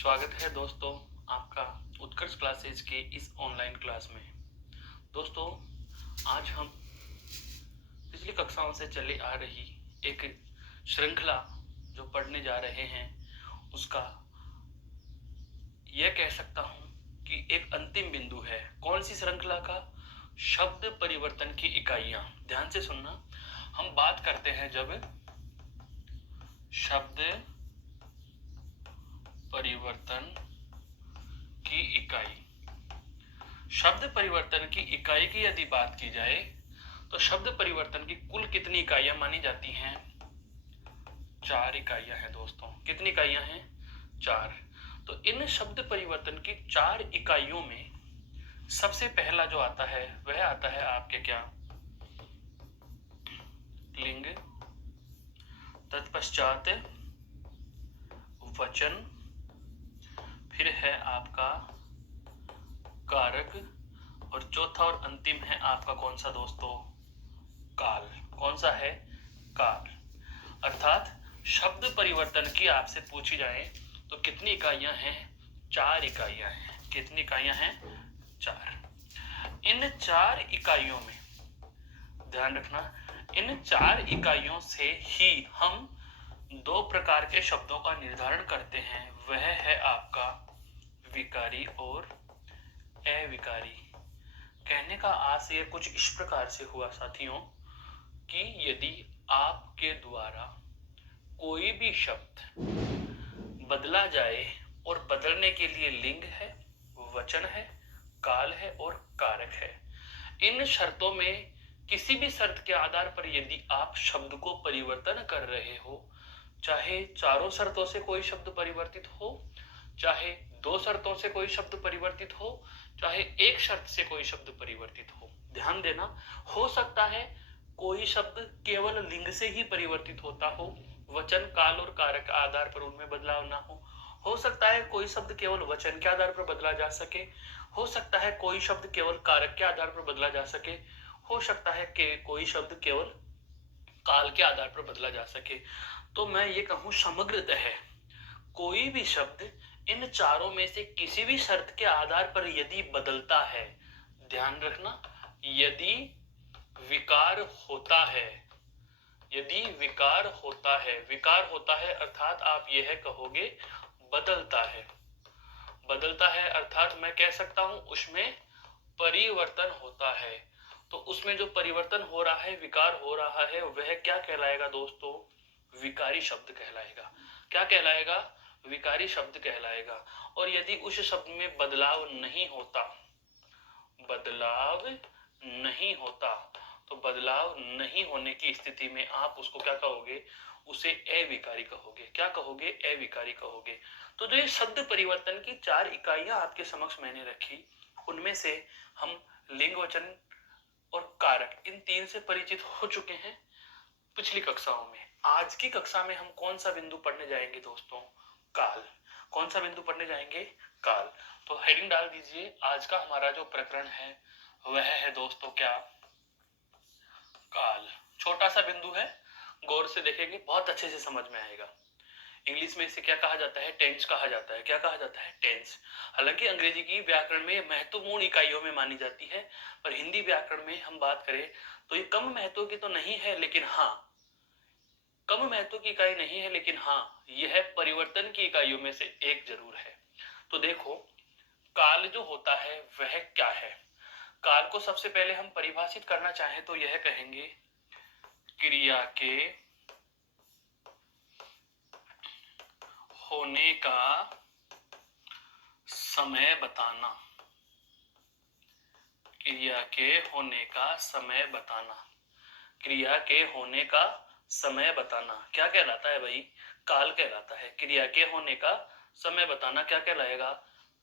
स्वागत है दोस्तों आपका उत्कर्ष क्लासेज के इस ऑनलाइन क्लास में। दोस्तों, आज हम पिछली कक्षाओं से चली आ रही एक श्रृंखला जो पढ़ने जा रहे हैं उसका यह कह सकता हूं कि एक अंतिम बिंदु है। कौन सी श्रृंखला का? शब्द परिवर्तन की इकाइयां। ध्यान से सुनना, हम बात करते हैं जब शब्द परिवर्तन की इकाई, शब्द परिवर्तन की इकाई की यदि बात की जाए तो शब्द परिवर्तन की कुल कितनी इकाइयां मानी जाती हैं? 4 इकाइयां हैं दोस्तों। कितनी इकाइयां हैं? 4। तो इन शब्द परिवर्तन की 4 इकाइयों में सबसे पहला जो आता है वह आता है आपके क्या? लिंग, तत्पश्चात वचन, फिर है आपका कारक, और चौथा और अंतिम है आपका कौन सा दोस्तों? काल। कौन सा है? काल। अर्थात शब्द परिवर्तन की आपसे पूछी जाए तो कितनी इकाइयां हैं? 4 इकाइयां हैं। कितनी इकाइयां हैं? 4। इन 4 इकाइयों में ध्यान रखना, इन 4 इकाइयों से ही हम 2 प्रकार के शब्दों का निर्धारण करते हैं। वह है आपका विकारी और अविकारी। कहने का आशय कुछ इस प्रकार से हुआ साथियों कि यदि आपके द्वारा कोई भी शब्द बदला जाए और बदलने के लिए लिंग है, वचन है, काल है और कारक है, इन शर्तों में किसी भी शर्त के आधार पर यदि आप शब्द को परिवर्तन कर रहे हो, चाहे चारों शर्तों से कोई शब्द परिवर्तित हो, चाहे 2 शर्तों से कोई शब्द परिवर्तित हो, चाहे एक शर्त से कोई शब्द परिवर्तित हो, ध्यान देना, हो सकता है कोई शब्द केवल लिंग से ही परिवर्तित होता हो, वचन, काल और कारक के आधार पर उनमें बदलाव ना हो सकता है कोई शब्द केवल वचन के आधार पर बदला जा सके, हो सकता है कोई शब्द केवल कारक के आधार पर बदला जा सके, हो सकता है कि कोई शब्द केवल काल के आधार पर बदला जा सके। तो मैं ये कहूं समग्रतः कोई भी शब्द इन चारों में से किसी भी शर्त के आधार पर यदि बदलता है, ध्यान रखना, यदि विकार होता है, यदि विकार होता है, विकार होता है अर्थात आप यह कहोगे बदलता है, बदलता है अर्थात मैं कह सकता हूं उसमें परिवर्तन होता है। तो उसमें जो परिवर्तन हो रहा है, विकार हो रहा है, वह क्या कहलाएगा दोस्तों? विकारी शब्द कहलाएगा। क्या कहलाएगा? विकारी शब्द कहलाएगा। और यदि उस शब्द में बदलाव नहीं होता, बदलाव नहीं होता, तो बदलाव नहीं होने की स्थिति में आप उसको क्या कहोगे? उसे अविकारी कहोगे। क्या कहोगे? अविकारी कहोगे। तो जो ये शब्द परिवर्तन की 4 इकाइयां आपके समक्ष मैंने रखी, उनमें से हम लिंग, वचन और कारक, इन 3 से परिचित हो चुके हैं पिछली कक्षाओं में। आज की कक्षा में हम कौन सा बिंदु पढ़ने जाएंगे दोस्तों? काल। कौन सा बिंदु पढ़ने जाएंगे? काल। तो हेडिंग डाल दीजिए, आज का हमारा जो प्रकरण है वह है दोस्तों क्या? काल। छोटा सा बिंदु है, गौर से देखेंगे बहुत अच्छे से समझ में आएगा। इंग्लिश में इसे क्या कहा जाता है? टेंस कहा जाता है। क्या कहा जाता है? टेंस। हालांकि अंग्रेजी की व्याकरण में महत्वपूर्ण इकाइयों में मानी जाती है, पर हिंदी व्याकरण में हम बात करें तो ये कम महत्व की तो नहीं है, लेकिन हाँ, कम महत्व की इकाई नहीं है, लेकिन हाँ, यह परिवर्तन की इकाइयों में से एक जरूर है। तो देखो, काल जो होता है वह क्या है? काल को सबसे पहले हम परिभाषित करना चाहें तो यह कहेंगे क्रिया के होने का समय बताना। क्रिया के होने का समय बताना। क्रिया के होने का समय बताना क्या कहलाता है भाई? काल कहलाता है। क्रिया के होने का समय बताना क्या कहलाएगा?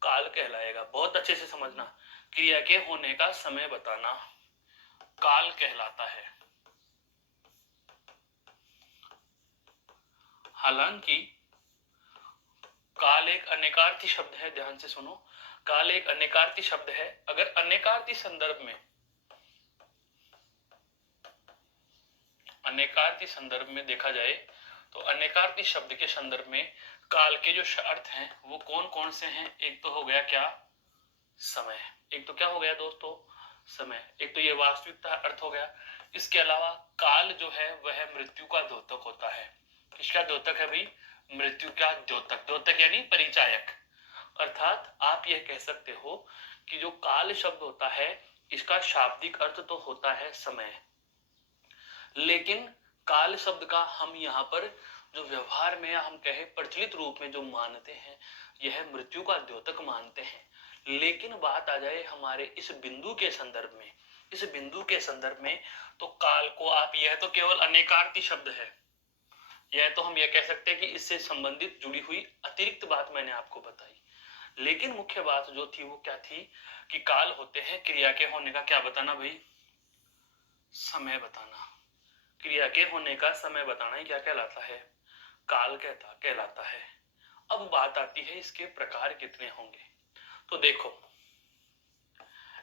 काल कहलाएगा। बहुत अच्छे से समझना, क्रिया के होने का समय बताना काल कहलाता है। हालांकि काल एक अनेकार्थी शब्द है, ध्यान से सुनो, काल एक अनेकार्थी शब्द है। अगर अनेकार्थी संदर्भ में, अनेकार्थी संदर्भ में देखा जाए तो अनेकार्थी शब्द के संदर्भ में काल के जो अर्थ हैं वो कौन कौन से हैं? एक तो हो गया क्या? समय। एक तो क्या हो गया दोस्तों? समय। एक तो ये वास्तविकता अर्थ हो गया। इसके अलावा काल जो है वह मृत्यु का द्योतक होता है। किसका द्योतक है भाई? मृत्यु का द्योतक। द्योतक यानी परिचायक। अर्थात आप यह कह सकते हो कि जो काल शब्द होता है इसका शाब्दिक अर्थ तो होता है समय, लेकिन काल शब्द का हम यहाँ पर जो व्यवहार में हम कहे प्रचलित रूप में जो मानते हैं यह मृत्यु का द्योतक मानते हैं। लेकिन बात आ जाए हमारे इस बिंदु के संदर्भ में, इस बिंदु के संदर्भ में तो काल को आप, यह तो केवल अनेकार्थी शब्द है, यह तो हम यह कह सकते हैं कि इससे संबंधित जुड़ी हुई अतिरिक्त बात मैंने आपको बताई। लेकिन मुख्य बात जो थी वो क्या थी कि काल होते हैं क्रिया के होने का क्या बताना भाई? समय बताना। क्रिया के होने का समय बताना ही क्या कहलाता है? काल कहलाता है। अब बात आती है इसके प्रकार कितने होंगे। तो देखो,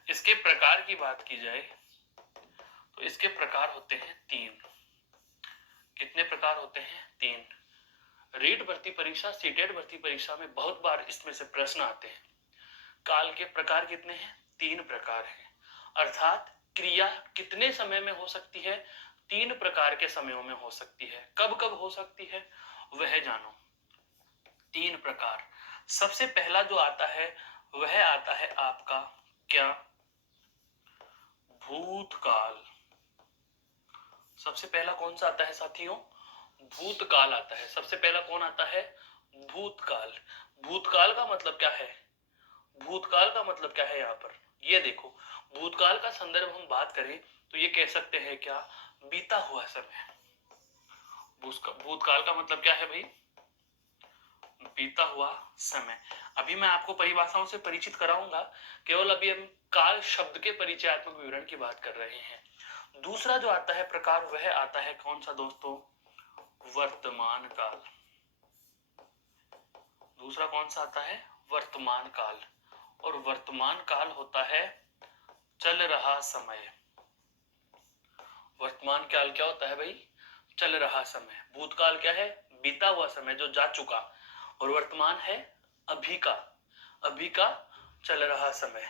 इसके प्रकार की बात की जाए तो इसके प्रकार होते हैं 3। कितने प्रकार होते हैं? 3। रीट भर्ती परीक्षा, सीटेट भर्ती परीक्षा में बहुत बार इसमें से प्रश्न आते हैं। काल के प्रकार कितने हैं? 3 प्रकार हैं। अर्थात क्रिया कितने समय में हो सकती है? 3 प्रकार के समयों में हो सकती है। कब कब हो सकती है वह जानो। 3 प्रकार। सबसे पहला जो आता है वह आता है आपका क्या? भूतकाल। सबसे पहला कौन सा आता है साथियों? भूतकाल आता है। सबसे पहला कौन आता है? भूतकाल। भूतकाल का मतलब क्या है? भूतकाल का मतलब क्या है? यहाँ पर ये देखो, भूतकाल का संदर्भ हम बात करें तो ये कह सकते हैं क्या? बीता हुआ समय। भूतकाल का मतलब क्या है भाई? बीता हुआ समय। अभी मैं आपको परिभाषाओं से परिचित कराऊंगा, केवल अभी हम काल शब्द के परिचयात्मक विवरण की बात कर रहे हैं। दूसरा जो आता है प्रकार वह आता है कौन सा दोस्तों? वर्तमान काल। दूसरा कौन सा आता है? वर्तमान काल। और वर्तमान काल होता है चल रहा समय। वर्तमान काल क्या होता है भाई? चल रहा समय। भूतकाल क्या है? बीता हुआ समय जो जा चुका, और वर्तमान है अभी का, अभी का चल रहा समय।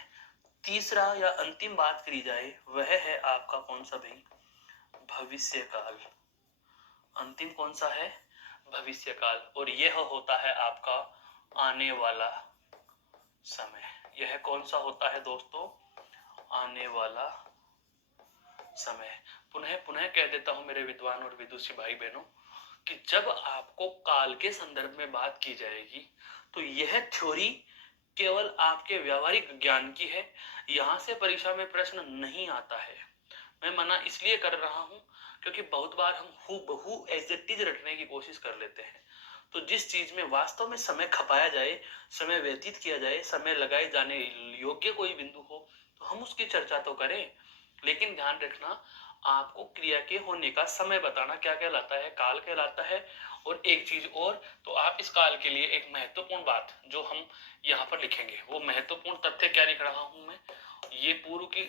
तीसरा या अंतिम बात करी जाए वह है आपका कौन सा भाई? भविष्य काल। अंतिम कौन सा है? भविष्य काल। और यह होता है आपका आने वाला समय। यह कौन सा होता है दोस्तों? आने वाला समय। पुनः पुनः कह देता हूं मेरे विद्वान और विदुषी भाई बहनों कि जब आपको काल के संदर्भ में बात की जाएगी तो यह थ्योरी केवल आपके व्यावहारिक ज्ञान की है। यहां से परीक्षा में प्रश्न नहीं आता है। मैं मना इसलिए कर रहा हूं क्योंकि बहुत बार हम हूबहू एज इट इज रटने की कोशिश कर लेते हैं। तो जिस चीज में वास्तव में समय खपाया जाए, समय व्यतीत किया जाए, समय लगाए जाने योग्य कोई बिंदु हो तो हम उसकी चर्चा तो करें। लेकिन ध्यान रखना, आपको क्रिया के होने का समय बताना क्या कहलाता है? काल कहलाता है। और एक चीज और, तो आप इस काल के लिए एक महत्वपूर्ण बात जो हम यहाँ पर लिखेंगे, वो महत्वपूर्ण तथ्य क्या लिख रहा हूं मैं, ये पूर्व की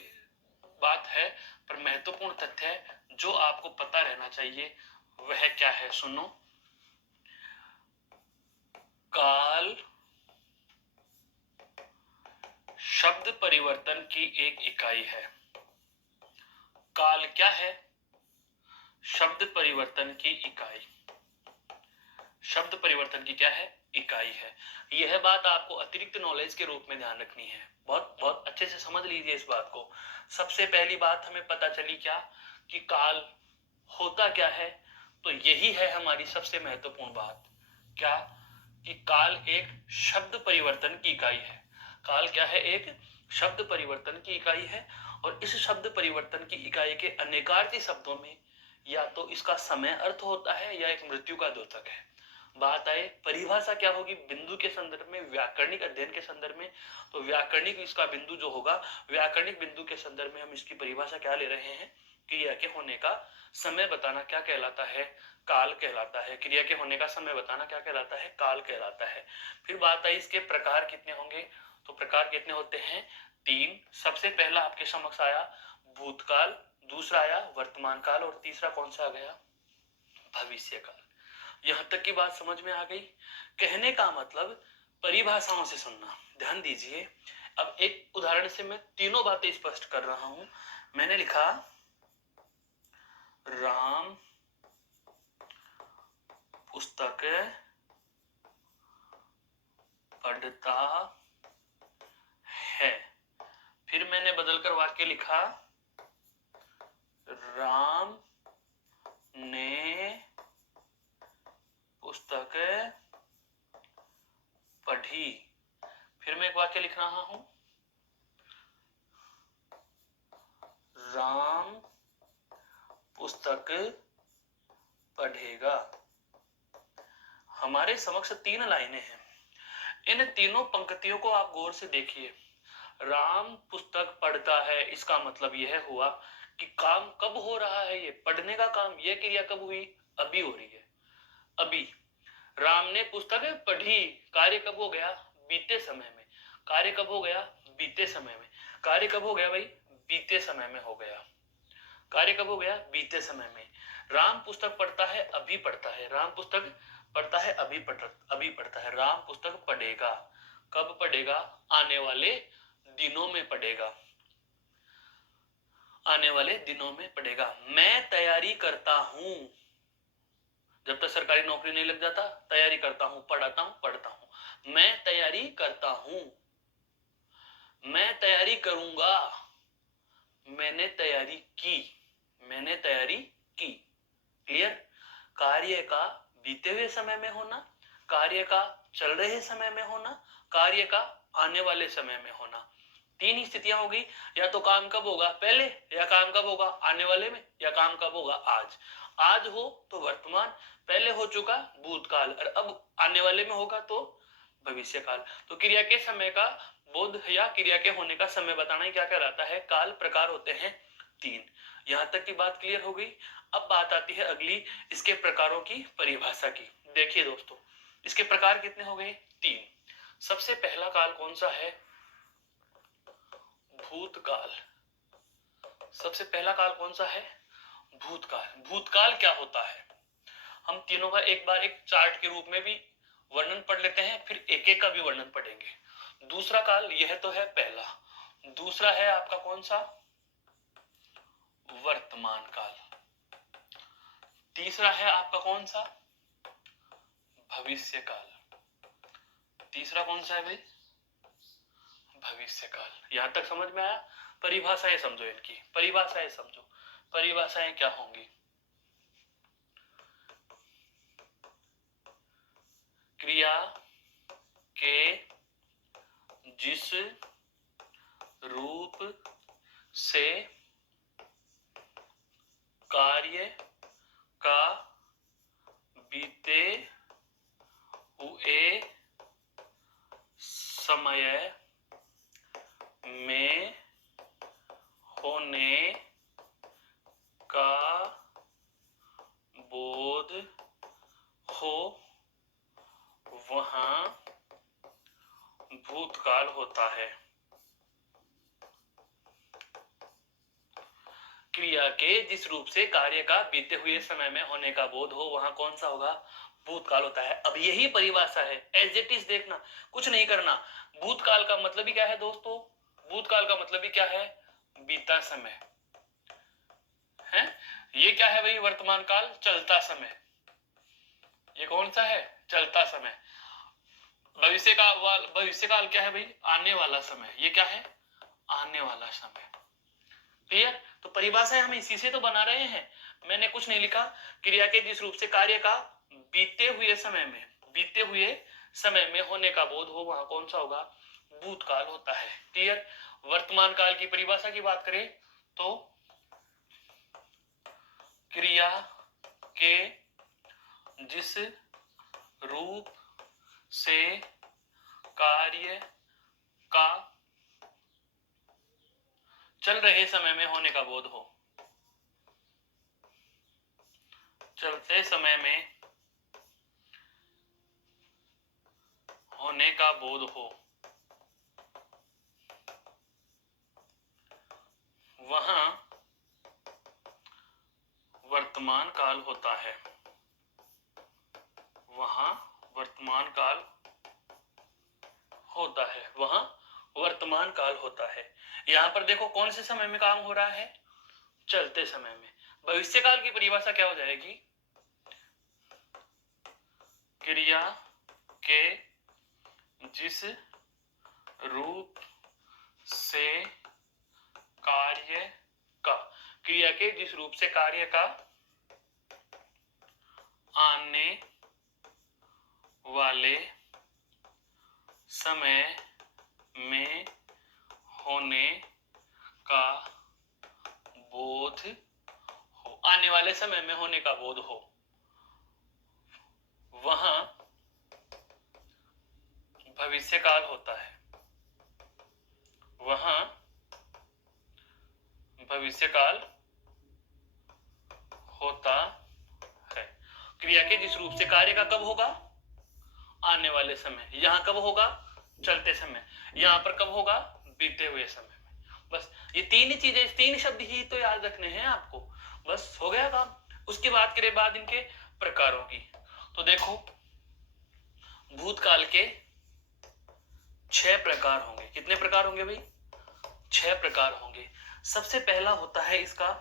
बात है पर महत्वपूर्ण तथ्य है जो आपको पता रहना चाहिए। वह क्या है? सुनो, काल शब्द परिवर्तन की एक इकाई है। काल क्या है? शब्द परिवर्तन की इकाई। शब्द परिवर्तन की क्या है? इकाई है। यह बात आपको अतिरिक्त नॉलेज के रूप में ध्यान रखनी है। बहुत बहुत अच्छे से समझ लीजिए इस बात को। सबसे पहली बात हमें पता चली क्या कि काल होता क्या है? तो यही है हमारी सबसे महत्वपूर्ण बात। क्या? कि काल एक शब्द परिवर्तन की इकाई है। काल क्या है? एक शब्द परिवर्तन की इकाई है। और इस शब्द परिवर्तन की इकाई के अनेकार्थी शब्दों में या तो इसका समय अर्थ होता है या एक मृत्यु का द्योतक है। बात आए परिभाषा क्या होगी बिंदु के संदर्भ में, व्याकरणिक अध्ययन के संदर्भ में, तो व्याकरणिक इसका बिंदु जो होगा, व्याकरणिक बिंदु के संदर्भ में हम इसकी परिभाषा क्या ले रहे हैं? क्रिया के होने का समय बताना क्या कहलाता है? काल कहलाता है। क्रिया के होने का समय बताना क्या कहलाता है? काल कहलाता है। फिर बात आई इसके प्रकार कितने होंगे, तो प्रकार कितने होते हैं? 3। सबसे पहला आपके समक्ष आया भूतकाल, दूसरा आया वर्तमान काल, और तीसरा कौन सा आ गया? भविष्य काल। यहां तक की बात समझ में आ गई? कहने का मतलब परिभाषाओं से सुनना। ध्यान दीजिए, अब एक उदाहरण से मैं तीनों बातें स्पष्ट कर रहा हूं। मैंने लिखा राम पुस्तक पढ़ता है। फिर मैंने बदलकर वाक्य लिखा राम ने पुस्तक पढ़ी। फिर मैं एक वाक्य लिख रहा हूं, राम पुस्तक पढ़ेगा। हमारे समक्ष तीन लाइनें हैं। इन तीनों पंक्तियों को आप गौर से देखिए। राम पुस्तक पढ़ता है, इसका मतलब यह हुआ कि काम कब हो रहा है? ये पढ़ने का काम, यह क्रिया कब हुई? अभी हो रही है, अभी। राम ने पुस्तक पढ़ी, कार्य कब हो गया? बीते समय में। कार्य कब हो गया? बीते समय में। कार्य कब हो गया भाई? बीते समय में हो गया। कार्य कब हो गया? बीते समय में। राम पुस्तक पढ़ता है, अभी पढ़ता है। राम पुस्तक पढ़ता है, अभी पढ़ता है। राम पुस्तक पढ़ेगा, कब पढ़ेगा? आने वाले दिनों में पढ़ेगा, आने वाले दिनों में पढ़ेगा। मैं तैयारी करता हूं, जब तक सरकारी नौकरी नहीं लग जाता तैयारी करता हूं, पढ़ता हूं। मैं तैयारी करता हूं, मैं तैयारी करूंगा, मैंने तैयारी की, मैंने तैयारी की। क्लियर? कार्य का बीते हुए समय में होना, कार्य का चल रहे समय में होना, कार्य का आने वाले समय में होना। तीन ही स्थितियां होगी। या तो काम कब होगा? पहले। या काम कब होगा? आने वाले में। या काम कब होगा? आज। आज हो तो वर्तमान, पहले हो चुका भूतकाल, और अब आने वाले में होगा तो भविष्य काल। तो क्रिया के समय का बोध या क्रिया के होने का समय बताना ही क्या कहलाता है? काल। प्रकार होते हैं तीन। यहां तक की बात क्लियर हो गई। अब बात आती है अगली, इसके प्रकारों की परिभाषा की। देखिए दोस्तों, इसके प्रकार कितने हो गए? तीन। सबसे पहला काल कौन सा है? भूतकाल। सबसे पहला काल कौन सा है? भूतकाल। भूतकाल क्या होता है? हम तीनों का एक बार एक चार्ट के रूप में भी वर्णन पढ़ लेते हैं, फिर एक एक का भी वर्णन पढ़ेंगे। दूसरा काल, यह तो है पहला। दूसरा है आपका कौन सा? वर्तमान काल। तीसरा है आपका कौन सा? भविष्य काल। तीसरा कौन सा है भाई? भविष्य काल। यहां तक समझ में आया? परिभाषाएं समझो, इनकी परिभाषाएं समझो। परिभाषाएं क्या होंगी? क्रिया के जिस रूप से कार्य का बीते हुए समय में होने का बोध हो, वहां भूतकाल होता है। क्रिया के जिस रूप से कार्य का बीते हुए समय में होने का बोध हो, वहां कौन सा होगा? भूतकाल होता है। अब यही परिभाषा है, एज इट इज देखना, कुछ नहीं करना। भूतकाल का मतलब ही क्या है दोस्तों? भूतकाल का मतलब ही क्या है? बीता समय है। ये क्या है भाई? वर्तमान काल, चलता समय। ये कौन सा है? चलता समय। भविष्य काल क्या है भाई? आने वाला समय। ये क्या है? आने वाला समय। क्लियर? तो परिभाषा हम इसी से तो बना रहे हैं। मैंने कुछ नहीं लिखा। क्रिया के जिस रूप से कार्य का बीते हुए समय में होने का बोध हो, वहां कौन सा होगा? भूतकाल होता है। क्लियर? वर्तमान काल की परिभाषा की बात करें तो क्रिया के जिस रूप से कार्य का चल रहे समय में होने का बोध हो, चलते समय में होने का बोध हो, वहां वर्तमान काल होता है। वहां वर्तमान काल होता है, वहां वर्तमान काल होता है। यहां पर देखो कौन से समय में काम हो रहा है, चलते समय में। भविष्य काल की परिभाषा क्या हो जाएगी, क्रिया के जिस रूप से कार्य का, क्रिया के जिस रूप से कार्य का आने वाले समय में होने का बोध हो, आने वाले समय में होने का बोध हो, वहां भविष्य काल होता है, वहां भविष्य काल होता है। क्रिया के जिस रूप से कार्य का कब होगा, आने वाले समय। यहां कब होगा, चलते समय। यहां पर कब होगा, बीते हुए समय में। बस ये तीन ही चीजें, तीन शब्द ही तो याद रखने हैं आपको, बस हो गया काम। उसकी बात करें बाद इनके प्रकारों की, तो देखो भूतकाल के 6 प्रकार होंगे। कितने प्रकार होंगे भाई, 6 प्रकार होंगे। सबसे पहला होता है इसका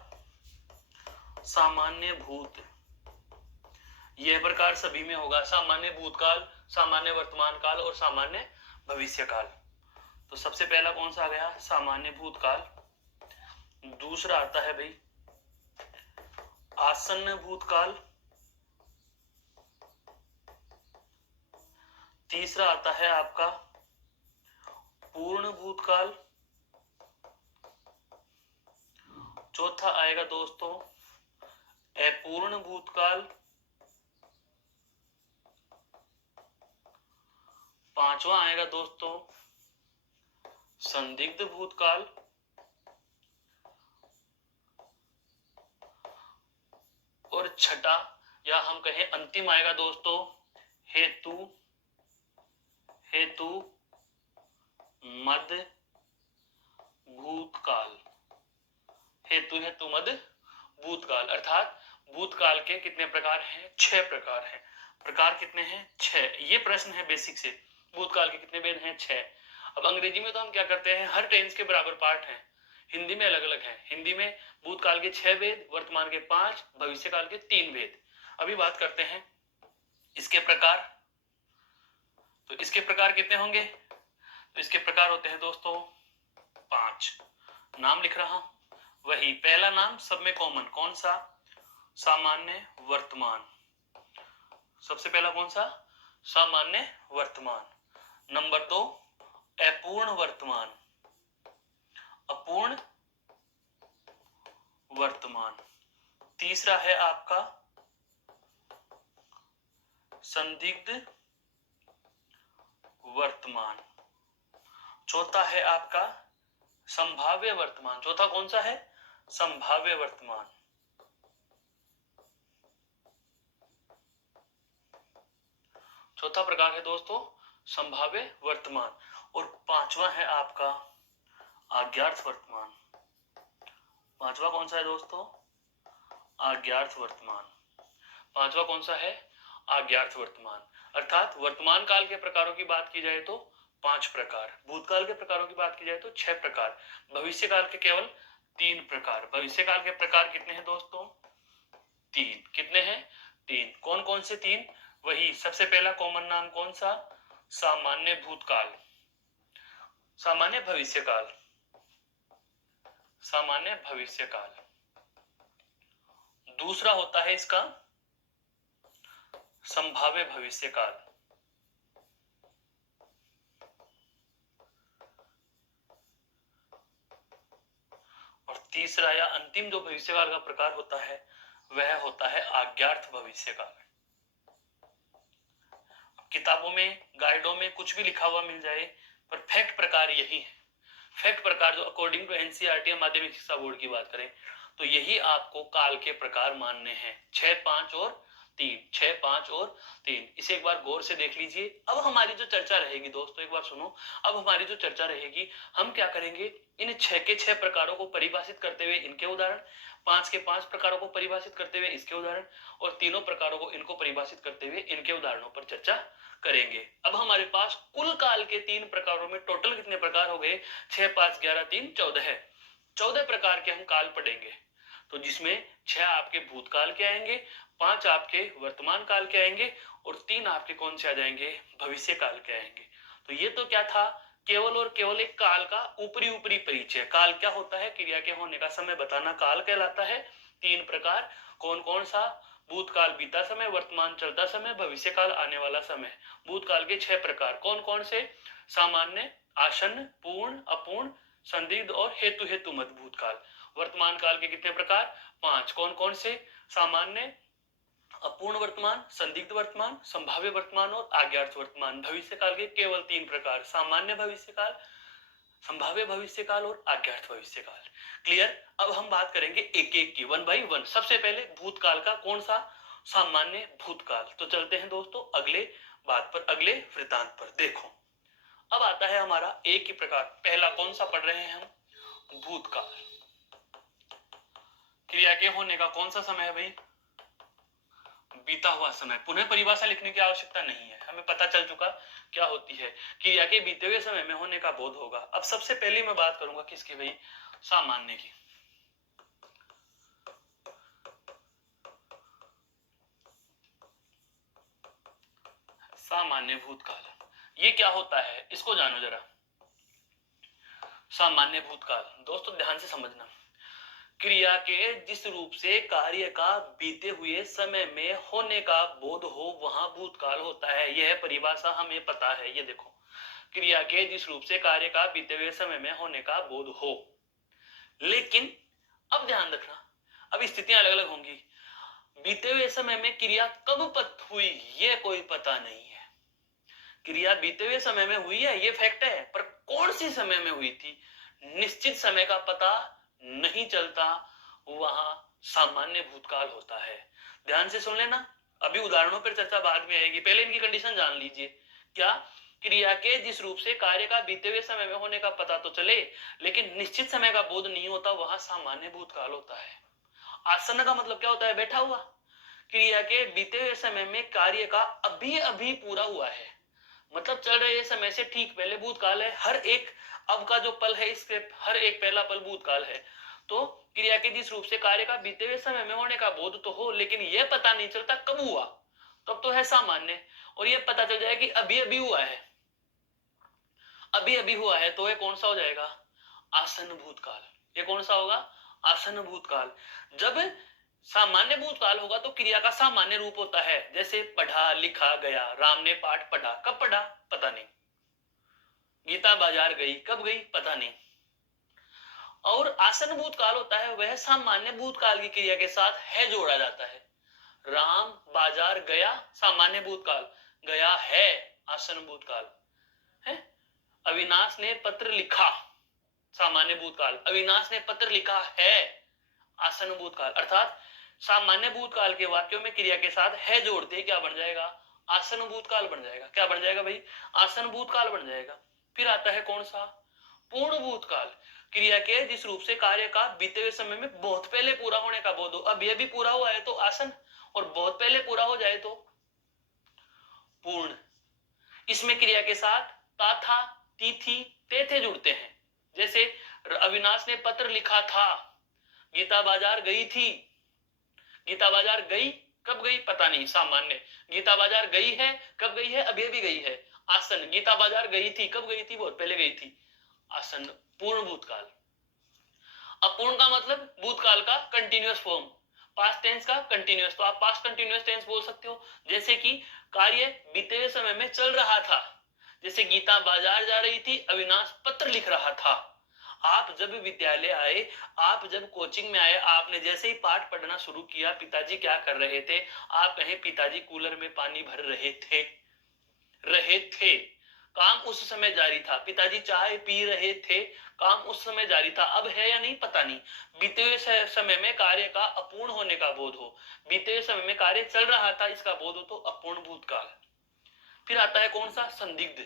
सामान्य भूत। यह प्रकार सभी में होगा, सामान्य भूतकाल, सामान्य वर्तमान काल और सामान्य भविष्य काल। तो सबसे पहला कौन सा आ गया, सामान्य भूतकाल। दूसरा आता है भाई आसन्न भूतकाल। तीसरा आता है आपका पूर्ण भूतकाल। चौथा आएगा दोस्तों अपूर्ण भूतकाल। पांचवा आएगा दोस्तों संदिग्ध भूतकाल। और छठा या हम कहें अंतिम आएगा दोस्तों हेतु मद भूतकाल। हेतु मद भूतकाल, अर्थात भूतकाल के कितने प्रकार हैं, 6 प्रकार हैं। प्रकार कितने हैं, 6। ये प्रश्न है बेसिक से, भूतकाल के कितने भेद हैं, 6। अब अंग्रेजी में तो हम क्या करते हैं, हर टेंस के बराबर पार्ट हैं, हिंदी में अलग अलग है। हिंदी में भूतकाल के 6 भेद, वर्तमान के 5, भविष्य काल के 3 भेद। अभी बात करते हैं इसके प्रकार। तो इसके प्रकार कितने होंगे, तो इसके प्रकार होते हैं दोस्तों 5। नाम लिख रहा हूं, वही पहला नाम सब में कॉमन, कौन सा, सामान्य वर्तमान। सबसे पहला कौन सा, सामान्य वर्तमान। नंबर 2 अपूर्ण वर्तमान, अपूर्ण वर्तमान। तीसरा है आपका संदिग्ध वर्तमान। चौथा है आपका संभाव्य वर्तमान। चौथा कौन सा है, संभाव्य वर्तमान। चौथा प्रकार है दोस्तों संभाव्य वर्तमान। और पांचवा है आपका अज्ञात वर्तमान। पांचवा कौन सा है दोस्तों, अज्ञात वर्तमान। पांचवा कौन सा है, अज्ञात वर्तमान। अर्थात वर्तमान काल के प्रकारों की बात की जाए तो 5 प्रकार, भूतकाल के प्रकारों की बात की जाए तो 6 प्रकार, भविष्य काल के केवल 3 प्रकार। भविष्य काल के प्रकार कितने हैं दोस्तों, 3। कितने हैं, 3। कौन कौन से 3, वही सबसे पहला कॉमन नाम कौन सा, सामान्य भूतकाल, सामान्य भविष्य काल, सामान्य भविष्य काल। दूसरा होता है इसका संभाव्य भविष्य काल। और तीसरा या अंतिम जो भविष्यकाल का प्रकार होता है वह होता है अज्ञात भविष्यकाल। किताबों में, गाइडों में कुछ भी लिखा हुआ मिल जाए, पर फैक्ट प्रकार यही है। फैक्ट प्रकार जो अकॉर्डिंग टू एनसीईआरटी माध्यमिक शिक्षा बोर्ड की बात करें तो यही आपको काल के प्रकार मानने हैं, 6, 5 और 3, 6, 5 और 3। इसे एक बार गौर से देख लीजिए। अब हमारी जो चर्चा रहेगी दोस्तों, एक बार सुनो, अब हमारी जो चर्चा रहेगी, हम क्या करेंगे, इन 6 के 6 प्रकारों को परिभाषित करते हुए इनके उदाहरण, 5 के 5 प्रकारों को परिभाषित करते हुए इसके उदाहरण, और तीनों प्रकारों को इनको परिभाषित करते हुए इनके उदाहरणों पर चर्चा करेंगे। अब हमारे पास कुल काल के 3 प्रकारों में टोटल कितने प्रकार हो गए, 6, 5, 11, 3, 14 है। 14 प्रकार के हम काल पढ़ेंगे, तो जिसमें 6 आपके भूतकाल के आएंगे, 5 आपके वर्तमान काल के आएंगे, और 3 आपके कौन से आ जाएंगे, भविष्य काल के आएंगे। तो ये तो क्या था, केवल और केवल एक काल का ऊपरी ऊपरी परिचय। काल क्या होता है, क्रिया के होने का समय बताना काल कहलाता है। 3 प्रकार कौन कौन सा, भूतकाल बीता समय, वर्तमान चलता समय, भविष्य काल आने वाला समय। भूतकाल के 6 प्रकार कौन कौन से, सामान्य, आसन्न, पूर्ण, अपूर्ण, संदिग्ध और हेतु हेतु मत भूतकाल। वर्तमान काल के कितने प्रकार, 5, कौन कौन से, सामान्य, अपूर्ण वर्तमान, संदिग्ध वर्तमान, संभाव्य वर्तमान और आज्ञार्थ वर्तमान। भविष्य काल के केवल 3 प्रकार, सामान्य भविष्य काल, संभाव्य भविष्य काल और आज्ञार्थ भविष्य काल। क्लियर। अब हम बात करेंगे एक एक की, 1 बाई 1। सबसे पहले भूतकाल का कौन सा, सामान्य भूतकाल। तो चलते हैं दोस्तों अगले बात पर, अगले वृत्तांत पर। देखो अब आता है हमारा एक ही प्रकार। पहला कौन सा पढ़ रहे हैं हम, भूतकाल। क्रिया के होने का कौन सा समय है भाई, बीता हुआ समय। पुनः परिभाषा लिखने की आवश्यकता नहीं है, हमें पता चल चुका क्या होती है, क्रिया के बीते हुए समय में होने का बोध होगा। अब सबसे पहले मैं बात करूंगा किसकी भाई, सामान्य की। सामान्य भूतकाल ये क्या होता है, इसको जानो जरा। सामान्य भूतकाल दोस्तों ध्यान से समझना, क्रिया के जिस रूप से कार्य का बीते हुए समय में होने का बोध हो वहां भूतकाल होता है। यह परिभाषा हमें पता है। ये देखो, क्रिया के जिस रूप से कार्य का बीते हुए समय में होने का बोध हो। लेकिन अब ध्यान रखना, अब स्थितियां अलग अलग होंगी। बीते हुए समय में क्रिया कब पत हुई ये कोई पता नहीं है। क्रिया बीते हुए समय में हुई है ये फैक्ट है, पर कौन सी समय में हुई थी निश्चित समय का पता नहीं चलता, वहां सामान्य भूतकाल होता है। ध्यान से सुन लेना, अभी उदाहरणों पर चर्चा बाद में आएगी, पहले इनकी कंडीशन जान लीजिए। क्या, क्रिया के जिस रूप से कार्य का बीते हुए समय में होने का पता तो चले लेकिन निश्चित समय का बोध नहीं होता, वहां सामान्य भूतकाल होता है। आसन्न का मतलब क्या होता है, बैठा हुआ। क्रिया के बीते हुए समय में कार्य का अभी अभी पूरा हुआ है, मतलब चल रहे समय से ठीक पहले भूतकाल है। हर एक अब का जो पल है इसके हर एक पहला पल भूतकाल है। तो क्रिया के जिस रूप से कार्य का बीते हुए समय में होने का बोध तो हो लेकिन यह पता नहीं चलता कब हुआ, तब तो है सामान्य। और यह पता चल जाए कि अभी अभी हुआ है, अभी अभी हुआ है, तो यह कौन सा हो जाएगा, आसन्न भूतकाल। ये कौन सा होगा, आसन्न भूतकाल। जब सामान्य भूतकाल होगा तो क्रिया का सामान्य रूप होता है, जैसे पढ़ा, लिखा, गया। राम ने पाठ पढ़ा, कब पढ़ा पता नहीं। गीता बाजार गई, कब गई पता नहीं। और आसन्न भूतकाल होता है वह सामान्य भूतकाल की क्रिया के साथ है जोड़ा जाता है। राम बाजार गया, सामान्य भूतकाल, गया है आसन्न भूतकाल है। अविनाश ने पत्र लिखा, सामान्य भूतकाल, अविनाश ने पत्र लिखा है आसन्न भूतकाल। अर्थात सामान्य भूतकाल के वाक्यों में क्रिया के साथ है जोड़ते क्या बन जाएगा, आसन्न भूतकाल बन जाएगा। क्या बन जाएगा भाई, आसन्न भूतकाल बन जाएगा। फिर आता है कौन सा, पूर्ण भूतकाल। क्रिया के जिस रूप से कार्य का बीते हुए समय में बहुत पहले पूरा होने का बोध हो। अब यह भी पूरा हुआ है तो आसन्न, और बहुत पहले पूरा हो जाए तो पूर्ण। इसमें क्रिया के साथ ता था, ती थी, ते थे जुड़ते हैं। जैसे अविनाश ने पत्र लिखा था, गीता बाजार गई थी। गीता बाजार गई, कब गई पता नहीं, सामान्य। गीता बाजार गई है, कब गई है, अभी अभी गई है, आसन्न। गीता बाजार गई थी, कब गई थी, बहुत पहले गई थी, आसन्न। पूर्ण भूतकाल। अपूर्ण का मतलब भूतकाल का कंटिन्यूअस फॉर्म, पास्ट टेंस का कंटिन्यूअस। तो आप पास्ट कंटिन्यूअस टेंस बोल सकते हो, जैसे कि कार्य बीते हुए समय में चल रहा था। जैसे गीता बाजार जा रही थी, अविनाश पत्र लिख रहा था। आप जब विद्यालय आए, आप जब कोचिंग में आए, आपने जैसे ही पाठ पढ़ना शुरू किया, पिताजी क्या कर रहे थे, आप कहें पिताजी कूलर में पानी भर रहे थे, काम उस समय जारी था, पिताजी चाय पी रहे थे, काम उस समय जारी था, अब है या नहीं पता नहीं। बीते हुए समय में कार्य का अपूर्ण होने का बोध हो, बीते हुए समय में कार्य चल रहा था इसका बोध हो तो अपूर्ण भूतकाल। फिर आता है कौन सा, संदिग्ध।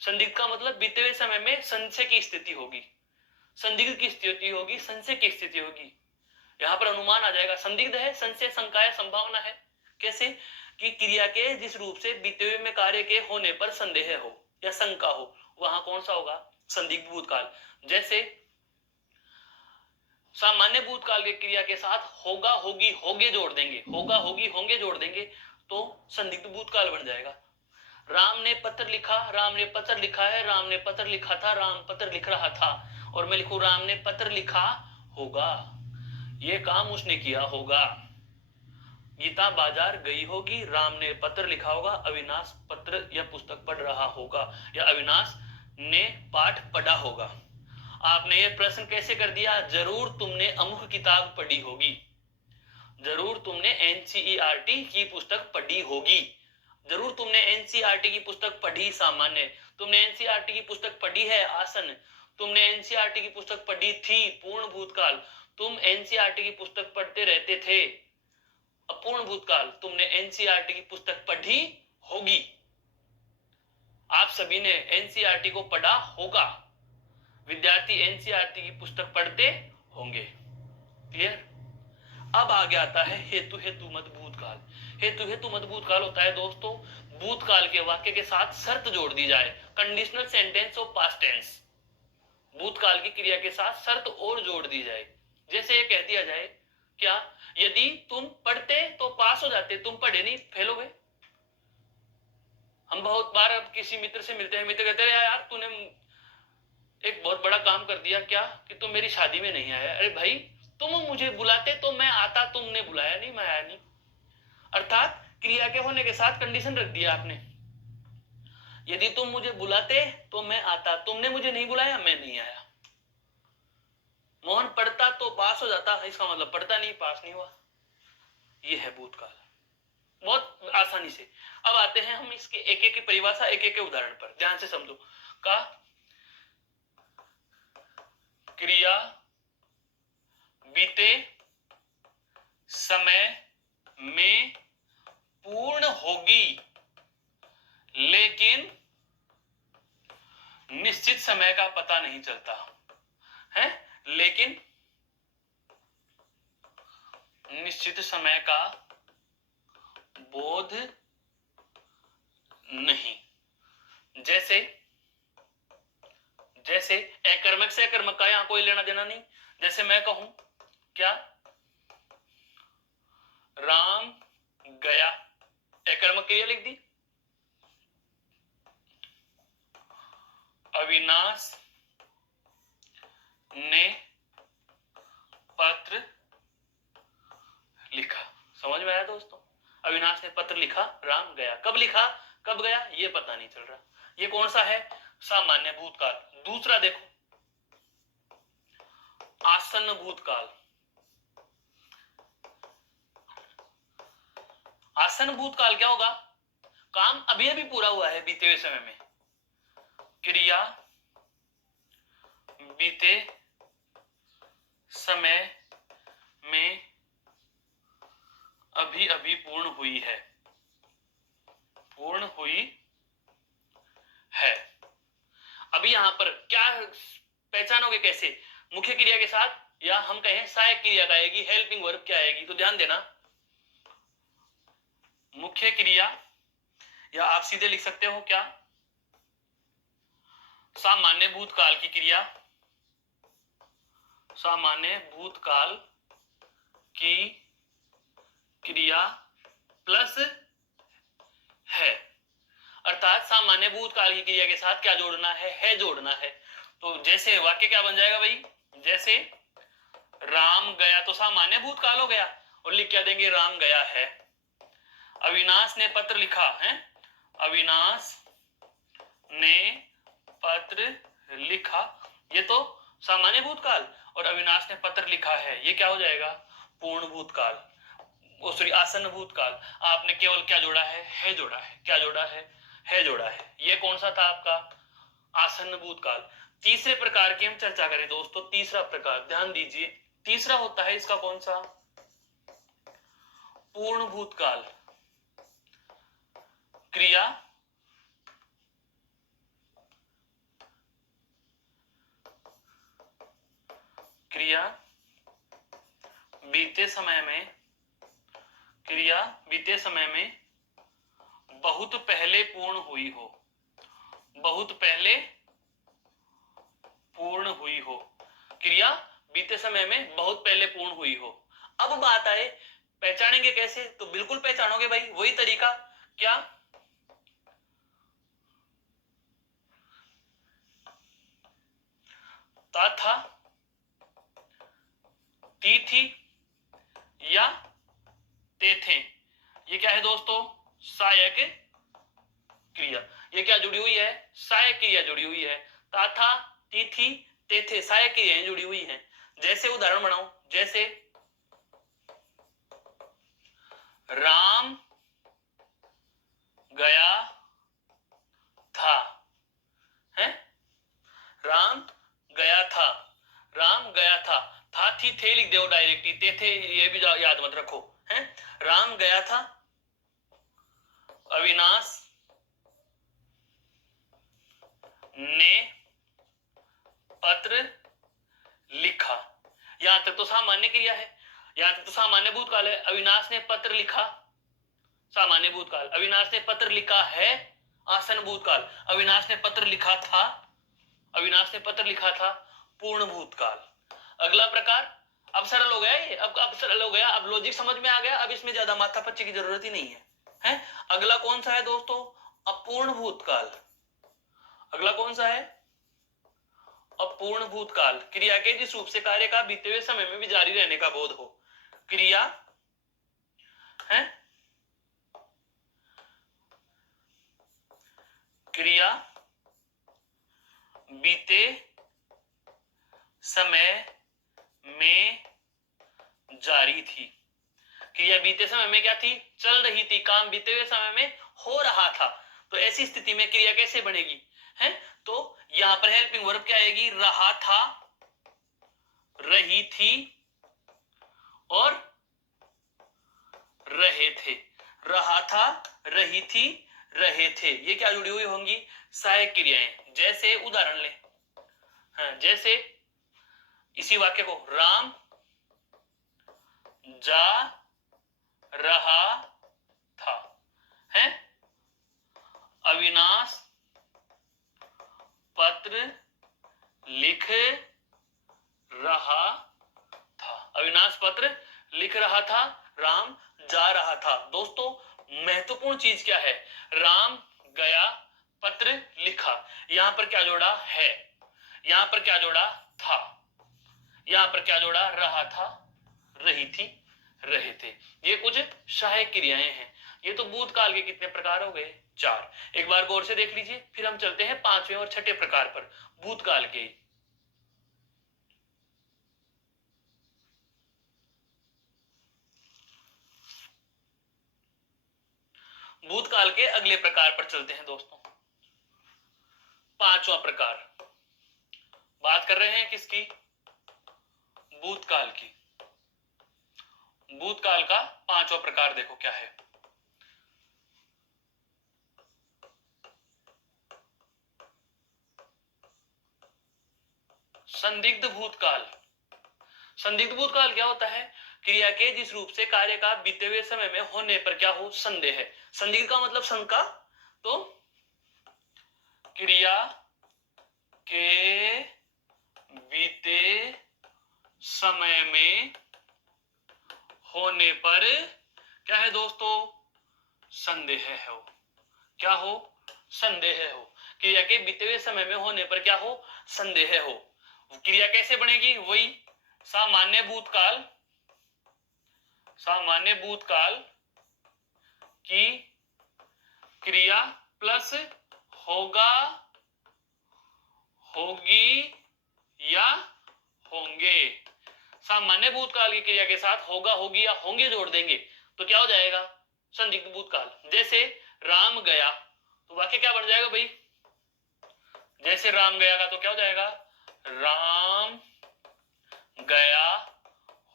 संदिग्ध का मतलब बीते हुए समय में संशय की स्थिति होगी, संदिग्ध की स्थिति होगी, संशय की स्थिति होगी। यहां पर अनुमान आ जाएगा, संदिग्ध है, संशय, शंका है, संभावना है। कैसे कि क्रिया के जिस रूप से बीते हुए में कार्य के होने पर संदेह हो या शंका हो, वहां कौन सा होगा, संदिग्ध भूतकाल। जैसे सामान्य भूतकाल के क्रिया के साथ होगा, होगी, होगे जोड़ देंगे, होगा, होगी, होंगे जोड़ देंगे तो संदिग्ध भूतकाल बन जाएगा। राम ने पत्र लिखा, राम ने पत्र लिखा है, राम ने पत्र लिखा था, राम पत्र लिख रहा था, और मैं लिखूं राम ने पत्र लिखा होगा, ये काम उसने किया होगा। गीता बाजार गई होगी, राम ने पत्र लिखा होगा, अविनाश पत्र या पुस्तक पढ़ रहा होगा, या अविनाश ने पाठ पढ़ा होगा। आपने ये प्रश्न कैसे कर दिया, जरूर तुमने अमुक किताब पढ़ी होगी, जरूर तुमने एनसीईआरटी की पुस्तक पढ़ी होगी, जरूर तुमने एनसीईआरटी की पुस्तक पढ़ी सामान्य, तुमने एनसीईआरटी की पुस्तक पढ़ी है आसन, तुमने एनसीईआरटी की पुस्तक पढ़ी थी पूर्ण भूतकाल, तुम एनसीईआरटी की पुस्तक पढ़ते रहते थे अपूर्ण भूतकाल, तुमने एनसीईआरटी की पुस्तक पढ़ी होगी, आप सभी ने एनसीईआरटी को पढ़ा होगा, विद्यार्थी एनसीईआरटी की पुस्तक पढ़ते होंगे। क्लियर। अब आगे आता है हेतु हेतु मत भूतकाल। हेतु हेतु मत भूतकाल होता है दोस्तों, भूतकाल के वाक्य के साथ शर्त जोड़ दी जाए, conditional sentence of past tense, भूतकाल की क्रिया के साथ शर्त और जोड़ दी जाए। जैसे ये कह दिया जाए क्या, यदि तुम पढ़ते तो पास हो जाते, तुम पढ़े नहीं फेल हो गए। हम बहुत बार अब किसी मित्र से मिलते हैं, मित्र कहते हैं यार तूने एक बहुत बड़ा काम कर दिया, क्या कि तुम मेरी शादी में नहीं आया। अरे भाई तुम मुझे बुलाते तो मैं आता, तुमने बुलाया नहीं, मैं आया नहीं। अर्थात क्रिया के होने के साथ कंडीशन रख दिया आपने, यदि तुम मुझे बुलाते तो मैं आता, तुमने मुझे नहीं बुलाया, मैं नहीं आया। मोहन पढ़ता तो पास हो जाता, इसका मतलब पढ़ता नहीं, पास नहीं हुआ। यह है भूतकाल, बहुत आसानी से। अब आते हैं हम इसके एक एक की परिभाषा, एक एक के उदाहरण पर, ध्यान से समझो। का क्रिया बीते समय में पूर्ण होगी लेकिन निश्चित समय का पता नहीं चलता है, लेकिन निश्चित समय का बोध नहीं। जैसे जैसे अकर्मक से अकर्मक का यहां कोई लेना देना नहीं। जैसे मैं कहूं क्या, राम गया, अकर्मक क्रिया लिख दी, अविनाश ने पत्र लिखा। समझ में आया दोस्तों, अविनाश ने पत्र लिखा, राम गया। कब लिखा कब गया ये पता नहीं चल रहा। ये कौन सा है, सामान्य भूतकाल। दूसरा देखो आसन्न भूतकाल। आसन्न भूतकाल क्या होगा, काम अभी अभी पूरा हुआ है बीते हुए समय में, क्रिया बीते समय में अभी अभी पूर्ण हुई है, पूर्ण हुई है। अभी यहां पर क्या पहचानोगे कैसे, मुख्य क्रिया के साथ, या हम कहें सहायक क्रिया का आएगी, हेल्पिंग वर्ब क्या आएगी, तो ध्यान देना मुख्य क्रिया, या आप सीधे लिख सकते हो क्या, सामान्य भूतकाल की क्रिया, सामान्य भूतकाल की क्रिया प्लस है। अर्थात सामान्य भूतकाल की क्रिया के साथ क्या जोड़ना है जोड़ना है। तो जैसे वाक्य क्या बन जाएगा भाई, जैसे राम गया तो सामान्य भूतकाल हो गया, और लिख क्या देंगे, राम गया है। अविनाश ने पत्र लिखा है, अविनाश ने पत्र लिखा, ये तो सामान्य भूतकाल, और अविनाश ने पत्र लिखा है ये क्या हो जाएगा, पूर्ण भूतकाल, सॉरी आसन्न भूतकाल। आपने केवल क्या जोड़ा है जोड़ा है, क्या जोड़ा है, है जोड़ा है। ये कौन सा था आपका? आसन्न भूतकाल। तीसरे प्रकार की हम चर्चा करें दोस्तों। तीसरा प्रकार ध्यान दीजिए, तीसरा होता है इसका कौन सा? पूर्ण भूतकाल। क्रिया क्रिया बीते समय में, क्रिया बीते समय में बहुत पहले पूर्ण हुई हो, बहुत पहले पूर्ण हुई हो। क्रिया बीते समय में बहुत पहले पूर्ण हुई हो। अब बात आए पहचानेंगे कैसे? तो बिल्कुल पहचानोगे भाई, वही तरीका। क्या? ता था, ती थी या ते थे। ये क्या है दोस्तों? सहायक क्रिया। ये क्या जुड़ी हुई है? सहायक क्रिया जुड़ी हुई है। ता था, ती थी, ते थे, सहायक क्रियाएं जुड़ी हुई हैं। जैसे उदाहरण बनाओ, जैसे राम गया था, है? राम गया था, राम गया था थी थे लिख दो डायरेक्टली, ते थे ये भी याद मत रखो, है? राम गया था, अविनाश ने पत्र लिखा। यहां तक तो सामान्य क्रिया है, यहां तक तो सामान्य भूतकाल है। अविनाश ने पत्र लिखा, सामान्य भूतकाल। अविनाश ने पत्र लिखा है, आसन भूतकाल। अविनाश ने पत्र लिखा था, अविनाश ने पत्र लिखा था, पूर्ण भूतकाल। अगला प्रकार, अब सरल हो गया ये, अब सरल हो गया, अब लॉजिक समझ में आ गया, अब इसमें ज्यादा माथापच्ची की जरूरत ही नहीं है, है? अगला कौन सा है दोस्तों? अपूर्ण भूतकाल। अगला कौन सा है? अपूर्ण भूतकाल। क्रिया के जिस रूप से कार्य का बीते हुए समय में भी जारी रहने का बोध हो। क्रिया है, क्रिया बीते समय में जारी थी। क्रिया बीते समय में क्या थी? चल रही थी, काम बीते हुए समय में हो रहा था। तो ऐसी स्थिति में क्रिया कैसे बनेगी, है? तो यहां पर हेल्पिंग वर्ब क्या आएगी? रहा था, रही थी और रहे थे। रहा था, रही थी, रहे थे, ये क्या जुड़ी हुई होंगी? सहायक क्रियाएं। जैसे उदाहरण ले, हाँ, जैसे इसी वाक्य को, राम जा रहा था, है? अविनाश पत्र लिख रहा था, अविनाश पत्र लिख रहा था, राम जा रहा था। दोस्तों महत्वपूर्ण चीज क्या है? राम गया, पत्र लिखा। यहां पर क्या जोड़ा? है। यहां पर क्या जोड़ा? था। यहां पर क्या जोड़ा? रहा था, रही थी, रहे थे। ये कुछ सहायक क्रियाएं हैं। ये तो भूतकाल के कितने प्रकार हो गए? 4। एक बार गौर से देख लीजिए, फिर हम चलते हैं 5वें और 6ठे प्रकार पर भूतकाल के। भूतकाल के अगले प्रकार पर चलते हैं दोस्तों। 5वां प्रकार, बात कर रहे हैं किसकी? भूतकाल की। भूतकाल का 5वां प्रकार देखो क्या है? संदिग्ध भूतकाल। संदिग्ध भूतकाल क्या होता है? क्रिया के जिस रूप से कार्य का बीते हुए समय में होने पर क्या हो? संदेह है। संदिग्ध का मतलब शंका। तो क्रिया के बीते समय में होने पर क्या है दोस्तों? संदेह हो। क्या हो? संदेह हो। क्रिया के बीते हुए समय में होने पर क्या हो? संदेह हो। क्रिया कैसे बनेगी? वही सामान्य भूतकाल, सामान्य भूतकाल की क्रिया प्लस होगा, होगी या होंगे। सामान्य भूतकाल की क्रिया के साथ होगा, होगी या होंगे जोड़ देंगे तो क्या हो जाएगा? संदिग्ध भूतकाल। जैसे राम गया, तो वाक्य क्या बन जाएगा भाई, जैसे राम गया का तो क्या हो जाएगा, राम गया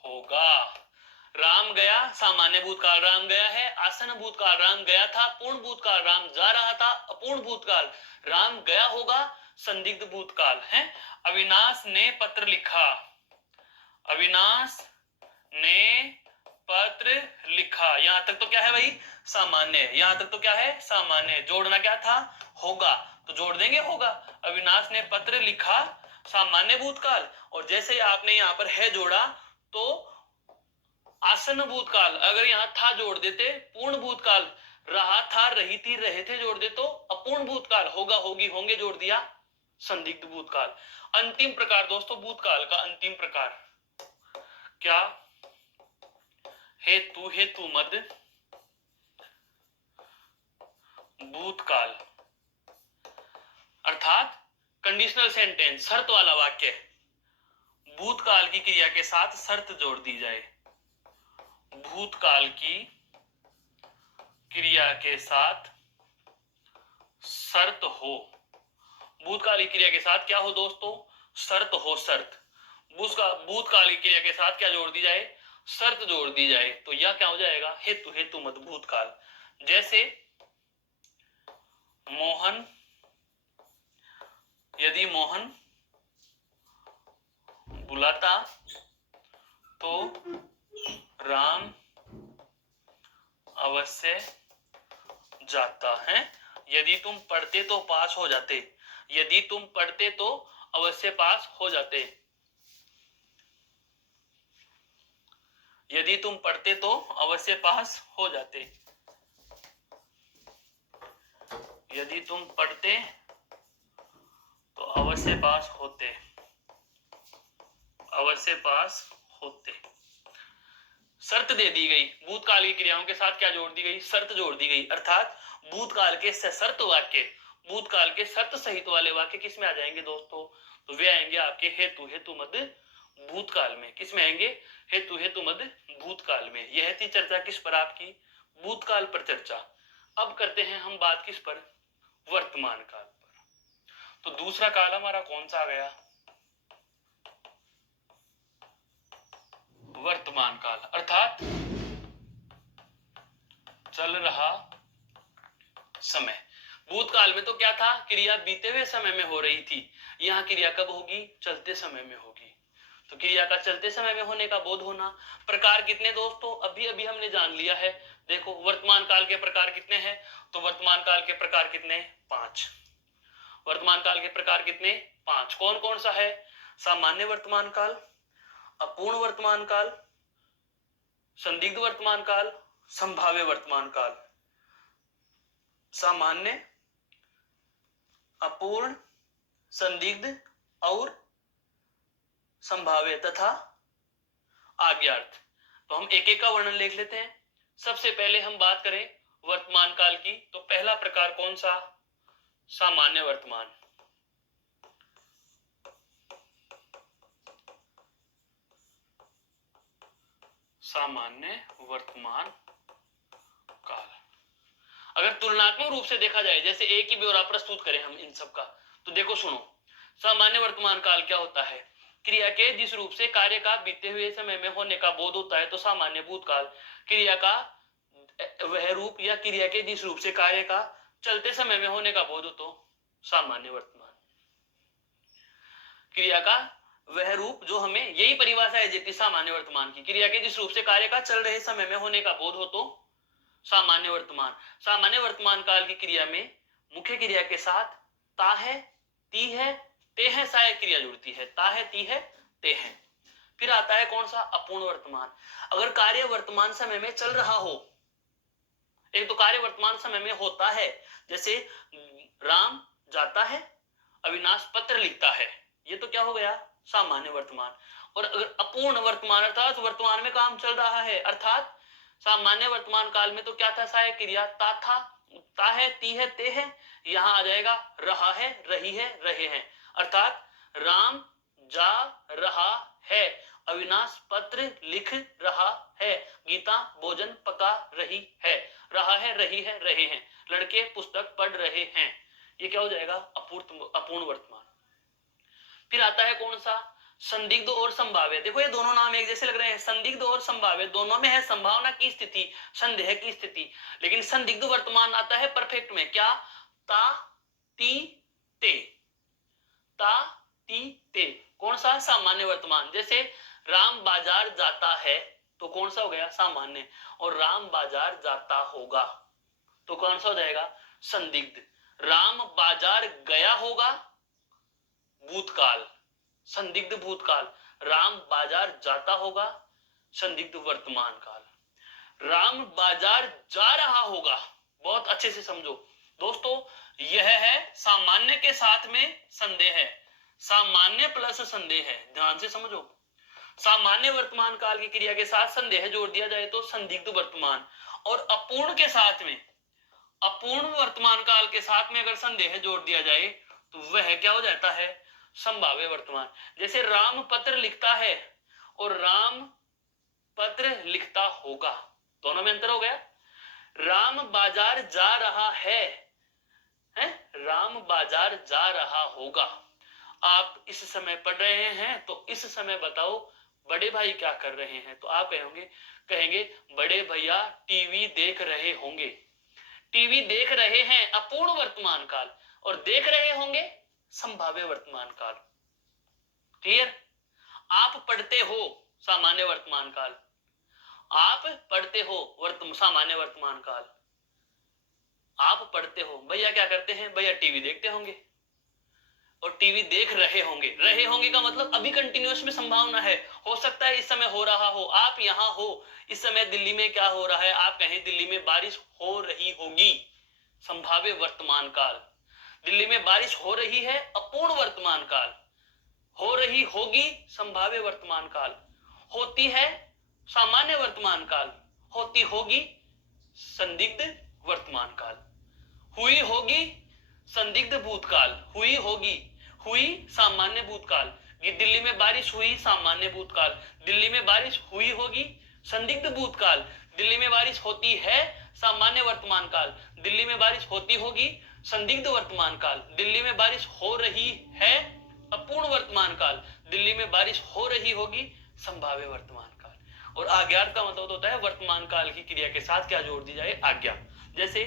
होगा। राम गया सामान्य भूतकाल, राम गया है आसन भूतकाल, राम गया था पूर्ण भूतकाल, राम जा रहा था अपूर्ण भूतकाल, राम गया होगा संदिग्ध भूतकाल है। अविनाश ने पत्र लिखा, अविनाश ने पत्र लिखा, यहां तक तो क्या है भाई, सामान्य, यहां तक तो क्या है, सामान्य। जोड़ना क्या था, होगा, तो जोड़ देंगे होगा। अविनाश ने पत्र लिखा सामान्य भूतकाल, और जैसे आपने यहां पर है जोड़ा तो आसन्न भूतकाल, अगर यहां था जोड़ देते पूर्ण भूतकाल, रहा था रही थी रहे थे जोड़ दे तो अपूर्ण भूतकाल, होगा होगी होंगे जोड़ दिया संदिग्ध भूतकाल। अंतिम प्रकार दोस्तों भूतकाल का अंतिम प्रकार क्या, हेतु हेतु मद भूतकाल, अर्थात कंडीशनल सेंटेंस, शर्त वाला वाक्य, भूतकाल की क्रिया के साथ शर्त जोड़ दी जाए, भूतकाल की क्रिया के साथ शर्त हो, भूतकाल की क्रिया के साथ क्या हो दोस्तों, शर्त हो, शर्त। भूतकाल की क्रिया के साथ क्या जोड़ दी जाए, शर्त जोड़ दी जाए, तो यह क्या हो जाएगा, हेतु हेतु मत भूतकाल। जैसे मोहन, यदि मोहन बुलाता तो राम अवश्य जाता है, यदि तुम पढ़ते तो पास हो जाते, यदि तुम पढ़ते तो अवश्य पास हो जाते, यदि तुम पढ़ते तो अवश्य पास हो जाते, यदि तुम पढ़ते तो अवश्य पास होते, अवश्य पास होते। शर्त दे दी गई, भूतकाल की क्रियाओं के साथ क्या जोड़ दी गई, शर्त जोड़ दी गई, अर्थात भूतकाल के सशर्त वाक्य, भूतकाल के शर्त सहित वाले वाक्य किस में आ जाएंगे दोस्तों, तो वे आएंगे आपके हेतु हेतु मद भूतकाल में। किस में आएंगे, हेतु हेतु मद भूतकाल में। यह थी चर्चा किस पर आपकी, भूतकाल पर चर्चा। अब करते हैं हम बात किस पर, वर्तमान काल पर। तो दूसरा काल हमारा कौन सा आ गया, वर्तमान काल, अर्थात चल रहा समय। भूतकाल में तो क्या था, क्रिया बीते हुए समय में हो रही थी, यहां क्रिया कब होगी, चलते समय में होगी। तो क्रिया का चलते समय में होने का बोध होना। प्रकार कितने दोस्तों, अभी अभी हमने जान लिया है। देखो वर्तमान काल के प्रकार कितने हैं, तो वर्तमान काल के प्रकार कितने, 5। वर्तमान काल के प्रकार कितने, 5। कौन कौन सा है, सामान्य वर्तमान काल, अपूर्ण वर्तमान काल, संदिग्ध वर्तमान काल, संभाव्य वर्तमान काल। सामान्य, अपूर्ण, संदिग्ध और संभाव्य तथा आज्ञार्थ। तो हम एक एक का वर्णन लिख लेते हैं। सबसे पहले हम बात करें वर्तमान काल की, तो पहला प्रकार कौन सा, सामान्य वर्तमान। सामान्य वर्तमान काल। अगर तुलनात्मक रूप से देखा जाए, जैसे एक ही ब्यौरा प्रस्तुत करें हम इन सब का, तो देखो सुनो, सामान्य वर्तमान काल क्या होता है, क्रिया के जिस रूप से कार्य का बीते हुए समय में होने का बोध होता है तो सामान्य भूतकाल, क्रिया का वह रूप या क्रिया के जिस रूप से कार्य का चलते समय में होने का बोध हो तो सामान्य वर्तमान। क्रिया का वह रूप जो हमें, यही परिभाषा है जेती सामान्य वर्तमान की, क्रिया के जिस रूप से कार्य का चल रहे समय में होने का बोध हो तो सामान्य वर्तमान। सामान्य वर्तमान काल की क्रिया में मुख्य क्रिया के साथ ता है, ती है, ते है सहायक क्रिया जुड़ती है, ता है, ती है, ते है। फिर आता है कौन सा, अपूर्ण वर्तमान। अगर कार्य वर्तमान समय में चल रहा हो, एक तो कार्य वर्तमान समय में होता है, जैसे राम जाता है, अविनाश पत्र लिखता है, ये तो क्या हो गया, सामान्य वर्तमान। और अगर अपूर्ण वर्तमान, अर्थात वर्तमान में काम चल रहा है, अर्थात सामान्य वर्तमान काल में तो क्या था, सहायक क्रिया ता था, ता है, ती है, ते है, यहां आ जाएगा रहा है, रही है, रहे हैं, अर्थात राम जा रहा है, अविनाश पत्र लिख रहा है, गीता भोजन पका रही है, रहा है, रही है, रहे हैं। लड़के पुस्तक पढ़ रहे हैं, ये क्या हो जाएगा, अपूर्ण वर्तमान। फिर आता है कौन सा, संदिग्ध और संभाव्य। देखो ये दोनों नाम एक जैसे लग रहे हैं, संदिग्ध और संभाव्य, दोनों में है संभावना की स्थिति, संदेह की स्थिति। लेकिन संदिग्ध वर्तमान आता है परफेक्ट में, क्या, ता ती ते, ता ती ते। कौन सा, सामान्य वर्तमान। जैसे राम बाजार जाता है तो कौन सा हो गया, सामान्य। और राम बाजार जाता होगा तो कौन सा हो जाएगा, संदिग्ध। राम बाजार गया होगा, भूतकाल, संदिग्ध भूतकाल। राम बाजार जाता होगा, संदिग्ध वर्तमान काल। राम बाजार जा रहा होगा, बहुत अच्छे से समझो दोस्तों, यह है सामान्य के साथ में संदेह है, सामान्य प्लस संदेह है, ध्यान से समझो। सामान्य वर्तमान काल की क्रिया के साथ संदेह जोड़ दिया जाए तो संदिग्ध वर्तमान, और अपूर्ण के साथ में, अपूर्ण वर्तमान काल के साथ में अगर संदेह जोड़ दिया जाए तो वह क्या हो जाता है, संभाव्य वर्तमान। जैसे राम पत्र लिखता है और राम पत्र लिखता होगा, दोनों में अंतर हो गया। राम बाजार जा रहा है, राम बाजार जा रहा होगा। आप इस समय पढ़ रहे हैं तो इस समय बताओ बड़े भाई क्या कर रहे हैं, तो आप कहेंगे बड़े भैया टीवी देख रहे होंगे। टीवी देख रहे हैं अपूर्ण वर्तमान काल, और देख रहे होंगे संभाव्य वर्तमान काल। क्लियर। आप पढ़ते हो, सामान्य वर्तमान काल। आप पढ़ते हो, सामान्य वर्तमान काल। आप पढ़ते हो, भैया क्या करते हैं, भैया टीवी देखते होंगे। और टीवी देख रहे होंगे, रहे होंगे का मतलब अभी कंटिन्यूअस में संभावना है, हो सकता है इस समय हो रहा हो, आप यहां हो, इस समय दिल्ली में क्या हो रहा है, आप कहें दिल्ली में बारिश हो रही होगी, संभाव्य वर्तमान काल। दिल्ली में बारिश हो रही है, अपूर्ण वर्तमान काल। हो रही होगी, संभाव्य वर्तमान काल। होती है, सामान्य वर्तमान काल। होती होगी, संदिग्ध वर्तमान काल। हुई होगी, संदिग्ध भूतकाल। हुई होगी, हुई सामान्य भूतकाल। दिल्ली में बारिश हुई, सामान्य भूतकाल। दिल्ली में बारिश हुई होगी, संदिग्ध भूतकाल। दिल्ली में बारिश होती है, सामान्य वर्तमान काल। दिल्ली में बारिश होती होगी, संदिग्ध वर्तमान काल। दिल्ली में बारिश हो रही है, अपूर्ण वर्तमान काल। दिल्ली में बारिश हो रही होगी, संभाव्य वर्तमान काल। और आज्ञार्थ का मतलब होता है वर्तमान काल की क्रिया के साथ क्या जोड़ दी जाए, आज्ञा। जैसे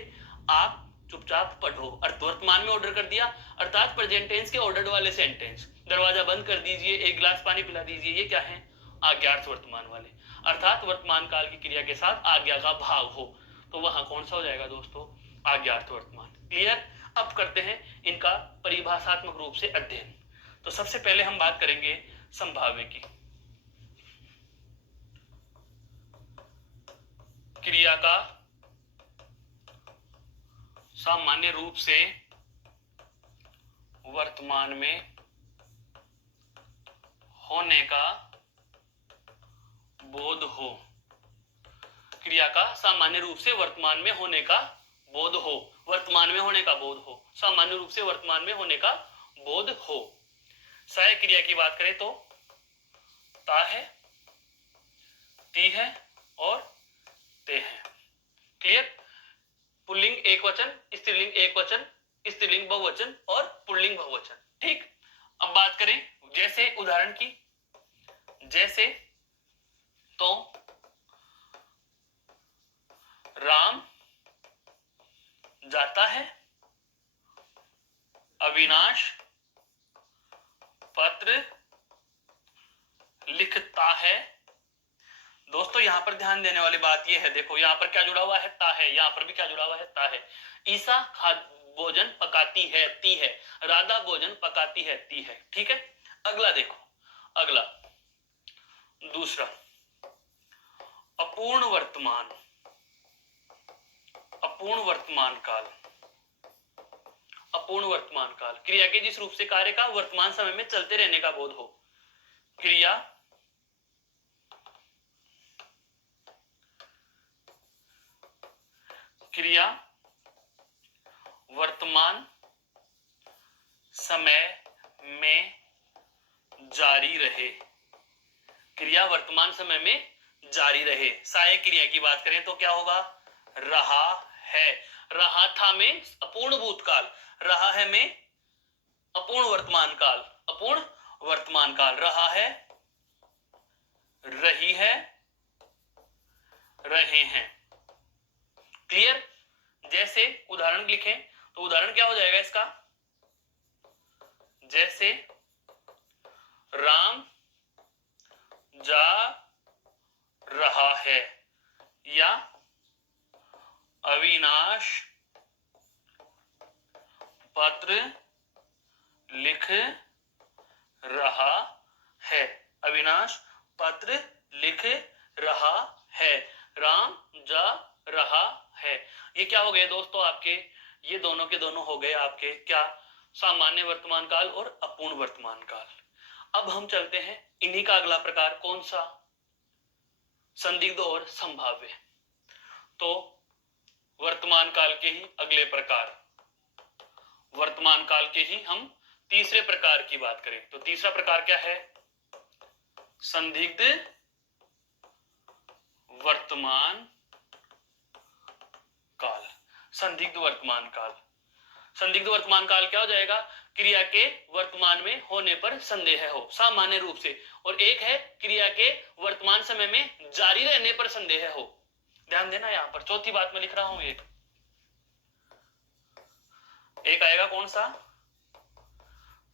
आप चुपचाप पढ़ो, अर्थ वर्तमान में ऑर्डर कर दिया, अर्थात प्रेजेंट टेंस के ऑर्डर्ड वाले सेंटेंस। दरवाजा बंद कर दीजिए, एक गिलास पानी पिला दीजिए, ये क्या है, आज्ञार्थ वर्तमान वाले। अर्थात वर्तमान काल की क्रिया के साथ आज्ञा का भाव हो तो वहां कौन सा हो जाएगा दोस्तों, आज्ञार्थ वर्तमान। क्लियर। अब करते हैं इनका परिभाषात्मक रूप से अध्ययन। तो सबसे पहले हम बात करेंगे संभाव्य की। क्रिया का सामान्य रूप से वर्तमान में होने का बोध हो। क्रिया का सामान्य रूप से वर्तमान में होने का बोध हो, वर्तमान में होने का बोध हो, सामान्य रूप से वर्तमान में होने का बोध हो। सहायक क्रिया की बात करें तो ता है, ती है और ते है। क्लियर। पुल्लिंग एक वचन, स्त्रीलिंग एक वचन, स्त्रीलिंग बहुवचन और पुल्लिंग बहुवचन। ठीक। अब बात करें जैसे उदाहरण की, जैसे तो राम जाता है, अविनाश पत्र लिखता है। दोस्तों यहां पर ध्यान देने वाली बात यह है, देखो यहां पर क्या जुड़ा हुआ है, ता है, यहां पर भी क्या जुड़ा हुआ है, ता है। ईसा भोजन पकाती है, ती है। राधा भोजन पकाती है, ती है। ठीक है। अगला देखो, अगला दूसरा अपूर्ण वर्तमान, अपूर्ण वर्तमान काल। अपूर्ण वर्तमान काल क्रिया के जिस रूप से कार्य का वर्तमान समय में चलते रहने का बोध हो। क्रिया क्रिया वर्तमान समय में जारी रहे। क्रिया वर्तमान समय में जारी रहे। सहायक क्रिया की बात करें तो क्या होगा, रहा है। रहा था में अपूर्ण भूतकाल, रहा है में अपूर्ण वर्तमान काल, अपूर्ण वर्तमान काल, रहा है, रही है, रहे हैं। क्लियर? जैसे उदाहरण लिखें तो उदाहरण क्या हो जाएगा इसका? जैसे राम जा रहा है, या अविनाश पत्र लिख रहा है, अविनाश पत्र लिख रहा है, राम जा रहा है। ये क्या हो गए दोस्तों आपके? ये दोनों के दोनों हो गए आपके क्या? सामान्य वर्तमान काल और अपूर्ण वर्तमान काल। अब हम चलते हैं इन्हीं का अगला प्रकार, कौन सा? संदिग्ध और संभाव्य। तो वर्तमान काल के ही अगले प्रकार, वर्तमान काल के ही हम तीसरे प्रकार की बात करें तो तीसरा प्रकार क्या है? संदिग्ध वर्तमान काल। संदिग्ध वर्तमान काल, संदिग्ध वर्तमान काल क्या हो जाएगा? क्रिया के वर्तमान में होने पर संदेह हो, सामान्य रूप से, और एक है क्रिया के वर्तमान समय में जारी रहने पर संदेह हो। ध्यान देना, यहां पर चौथी बात में लिख रहा हूं। एक आएगा कौन सा?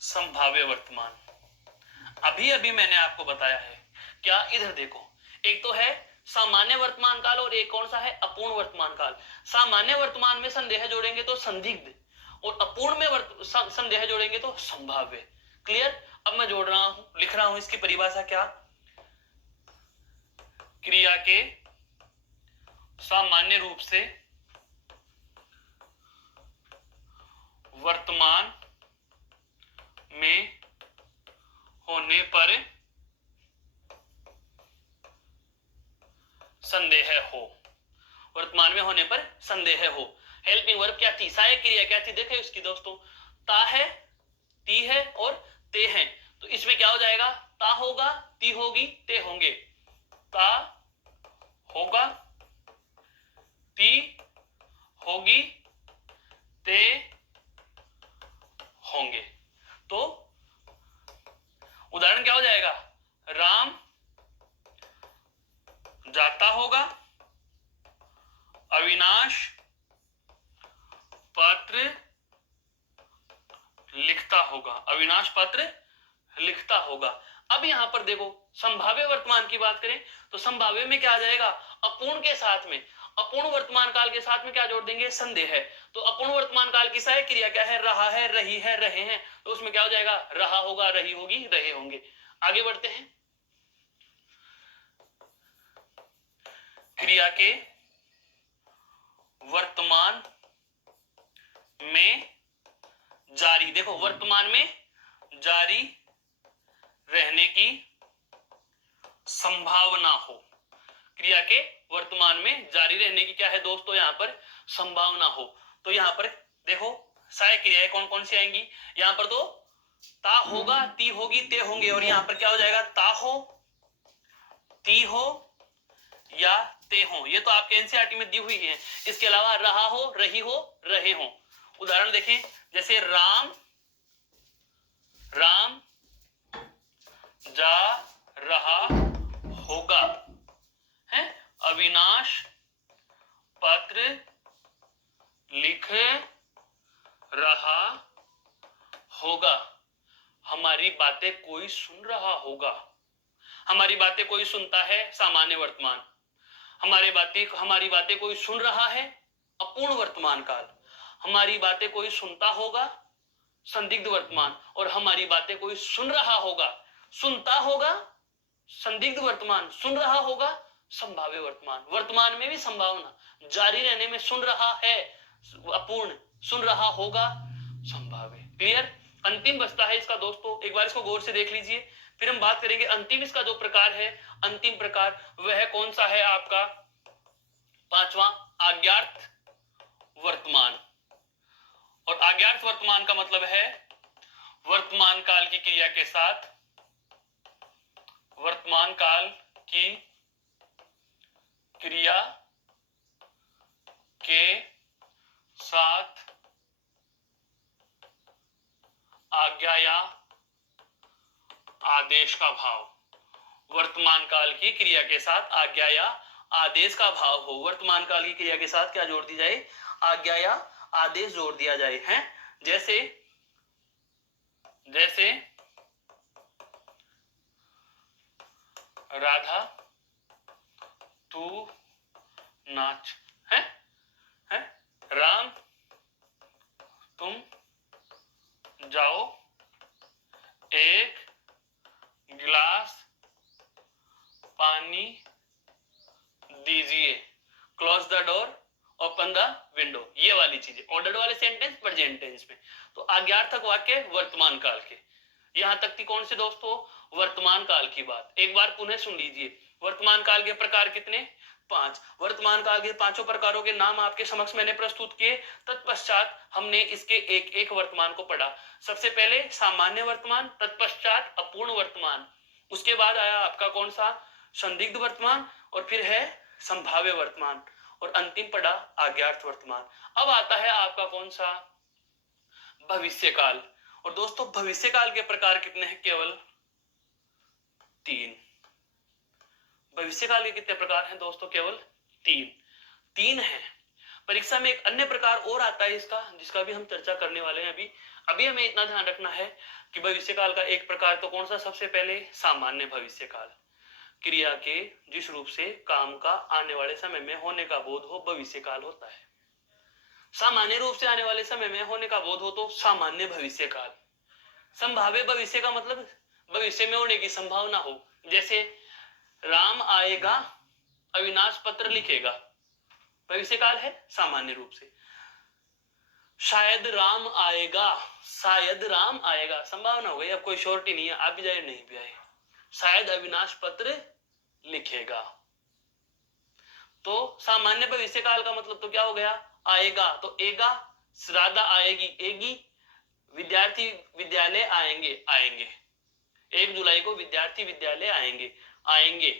संभाव्य वर्तमान। अभी अभी मैंने आपको बताया है क्या? इधर देखो, एक तो है सामान्य वर्तमान काल और एक कौन सा है? अपूर्ण वर्तमान काल। सामान्य वर्तमान में संदेह जोड़ेंगे तो संदिग्ध, और अपूर्ण में संदेह जोड़ेंगे तो संभाव्य। क्लियर? अब मैं जोड़ रहा हूं, लिख रहा हूं इसकी परिभाषा क्या? क्रिया के सामान्य रूप से वर्तमान में होने पर संदेह हो, वर्तमान में होने पर संदेह हो। हेल्पिंग वर्ब क्या थी? सहायक क्रिया क्या थी? देखे उसकी दोस्तों, ता है, ती है और ते हैं। तो इसमें क्या हो जाएगा? ता होगा, ती होगी, ते होंगे। ता होगा, ती होगी, ते होंगे। तो उदाहरण क्या हो जाएगा? राम जाता होगा, अविनाश पत्र लिखता होगा, अविनाश पत्र लिखता होगा। अब यहां पर देखो, संभाव्य वर्तमान की बात करें तो संभाव्य में क्या आ जाएगा? अपूर्ण के साथ में, अपूर्ण वर्तमान काल के साथ में क्या जोड़ देंगे? संदेह है। तो अपूर्ण वर्तमान काल की सहायक क्रिया क्या है? रहा है, रही है, रहे हैं। तो उसमें क्या हो जाएगा? रहा होगा, रही होगी, रहे होंगे। आगे बढ़ते हैं। क्रिया के वर्तमान में जारी, देखो वर्तमान में जारी रहने की संभावना हो, क्रिया के वर्तमान में जारी रहने की क्या है दोस्तों? यहां पर संभावना हो। तो यहां पर देखो सहायक क्रियाएं कौन कौन सी आएंगी? यहां पर तो ता होगा, ती होगी, ते होंगे, और यहां पर क्या हो जाएगा? ता हो, ती हो या ते हो। ये तो आपके एनसीईआरटी में दी हुई है। इसके अलावा रहा हो, रही हो, रहे हो। उदाहरण देखें, जैसे राम जा रहा होगा, है, अविनाश पत्र लिख रहा होगा, हमारी बातें कोई सुन रहा होगा। हमारी बातें कोई सुनता है, सामान्य वर्तमान। हमारी बातें कोई सुन रहा है, अपूर्ण वर्तमान काल। हमारी बातें कोई सुनता होगा, संदिग्ध वर्तमान। और हमारी बातें कोई सुन रहा होगा, सुनता होगा, संदिग्ध वर्तमान, सुन रहा होगा, संभाव्य वर्तमान। वर्तमान में भी संभावना, जारी रहने में सुन रहा है, अपूर्ण, सुन रहा होगा, संभाव्य। क्लियर? अंतिम बचता है इसका दोस्तों, एक बार इसको गौर से देख लीजिए, फिर हम बात करेंगे अंतिम इसका जो प्रकार है, अंतिम प्रकार वह कौन सा है आपका? पांचवा, अज्ञात वर्तमान। और अज्ञात वर्तमान का मतलब है वर्तमान काल की क्रिया के साथ, वर्तमान काल की क्रिया के साथ आज्ञा या आदेश का भाव। वर्तमान काल की क्रिया के साथ आज्ञा या आदेश का भाव हो। वर्तमान काल की क्रिया के साथ क्या जोड़ दी जाए? आज्ञा या आदेश जोड़ दिया जाए। हैं जैसे जैसे राधा तू नाच। है है राम तुम जाओ एक गिलास पानी दीजिए। Close the door open the window. ये वाली चीजें ऑर्डर्ड वाले सेंटेंस प्रेजेंट टेंस में। तो आज्ञार्थक वाक्य वर्तमान काल के। यहां तक थी कौन से दोस्तों? वर्तमान काल की बात। एक बार पुनः सुन लीजिए। वर्तमान काल के प्रकार कितने? 5। वर्तमान काल के पांचों प्रकारों के नाम आपके समक्ष मैंने प्रस्तुत किए। तत्पश्चात हमने इसके एक एक वर्तमान को पढ़ा। सबसे पहले सामान्य वर्तमान, तत्पश्चात अपूर्ण वर्तमान, उसके बाद आया आपका कौन सा? संदिग्ध वर्तमान, और फिर है संभाव्य वर्तमान, और अंतिम पड़ा आज्ञार्थ वर्तमान। अब आता है आपका कौन सा? भविष्य काल। और दोस्तों भविष्य काल के प्रकार कितने हैं? केवल 3। भविष्य काल के कितने प्रकार हैं दोस्तों? केवल 3 है। परीक्षा में एक अन्य प्रकार और आता है इसका, जिसका भी हम चर्चा करने वाले हैं। अभी हमें इतना ध्यान रखना है कि भविष्य काल का एक प्रकार तो कौन सा? सबसे पहले सामान्य भविष्य काल। क्रिया के जिस रूप से काम का आने वाले समय में होने का बोध हो, भविष्य काल होता है। सामान्य रूप से आने वाले समय में होने का बोध हो तो सामान्य भविष्य काल। संभाव्य भविष्य का मतलब भविष्य में होने की संभावना हो। जैसे राम आएगा, अविनाश पत्र लिखेगा, भविष्य काल है सामान्य रूप से। शायद राम आएगा, शायद राम आएगा, संभावना हो गई, अब कोई श्योरिटी नहीं है, आप भी जाए नहीं भी आए। शायद अविनाश पत्र लिखेगा। तो सामान्य भविष्य काल का मतलब तो क्या हो गया? आएगा तो एगा, श्राद्धा आएगी एगी, विद्यार्थी विद्यालय आएंगे आएंगे। 1 जुलाई को विद्यार्थी विद्यालय आएंगे आएंगे।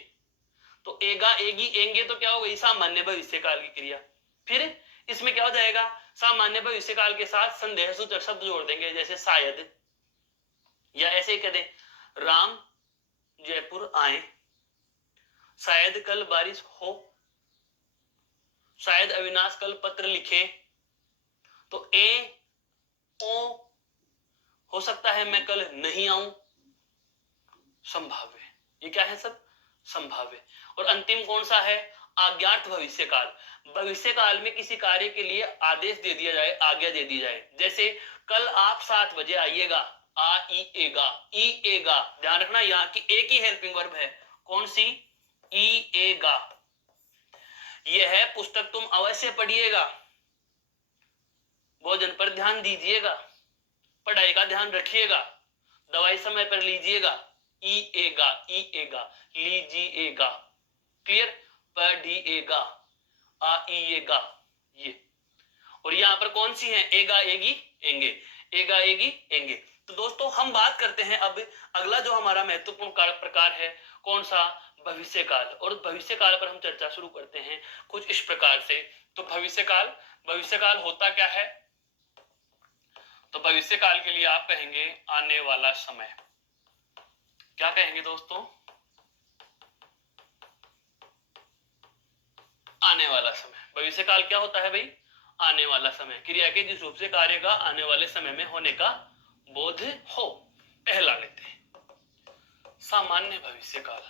तो एगा एगी एंगे तो क्या हो गई? सामान्य भविष्य काल की क्रिया। फिर इसमें क्या हो जाएगा? सामान्य भविष्य काल के साथ संदेह सूचक शब्द जोड़ देंगे, जैसे शायद, या ऐसे ही कह दें राम जयपुर आए, शायद कल बारिश हो, शायद अविनाश कल पत्र लिखे। तो ए ओ, हो सकता है मैं कल नहीं आऊं, संभाव्य। ये क्या है? सब संभाव्य। और अंतिम कौन सा है? आज्ञार्थ भविष्य काल। भविष्य काल में किसी कार्य के लिए आदेश दे दिया जाए, आज्ञा दे दी जाए। जैसे कल आप 7 बजे आइएगा, आ ई एगा, ई एगा। ध्यान रखना यहाँ की एक ही हेल्पिंग वर्ब है। कौन सी? ई एगा। यह है पुस्तक तुम अवश्य पढ़िएगा, भोजन पर ध्यान दीजिएगा, पढ़ाई का ध्यान रखिएगा, दवाई समय पर लीजिएगा। ई एगा, ई एगा, लीजिएगा। क्लियर? पढ़िएगा, आइएगा। ये और यहां पर कौन सी है? एगा एगी एंगे, एगा एगी एंगे। तो दोस्तों हम बात करते हैं अब अगला जो हमारा महत्वपूर्ण प्रकार है, कौन सा? भविष्य काल। और भविष्य काल पर हम चर्चा शुरू करते हैं कुछ इस प्रकार से। तो भविष्य काल होता क्या है? तो भविष्य काल के लिए आप कहेंगे आने वाला समय। क्या कहेंगे दोस्तों? आने वाला समय। भविष्य काल क्या होता है भाई? आने वाला समय। क्रिया के जिस रूप से कार्य का आने वाले समय में होने का बोध हो। पहला लेते हैं सामान्य भविष्य काल।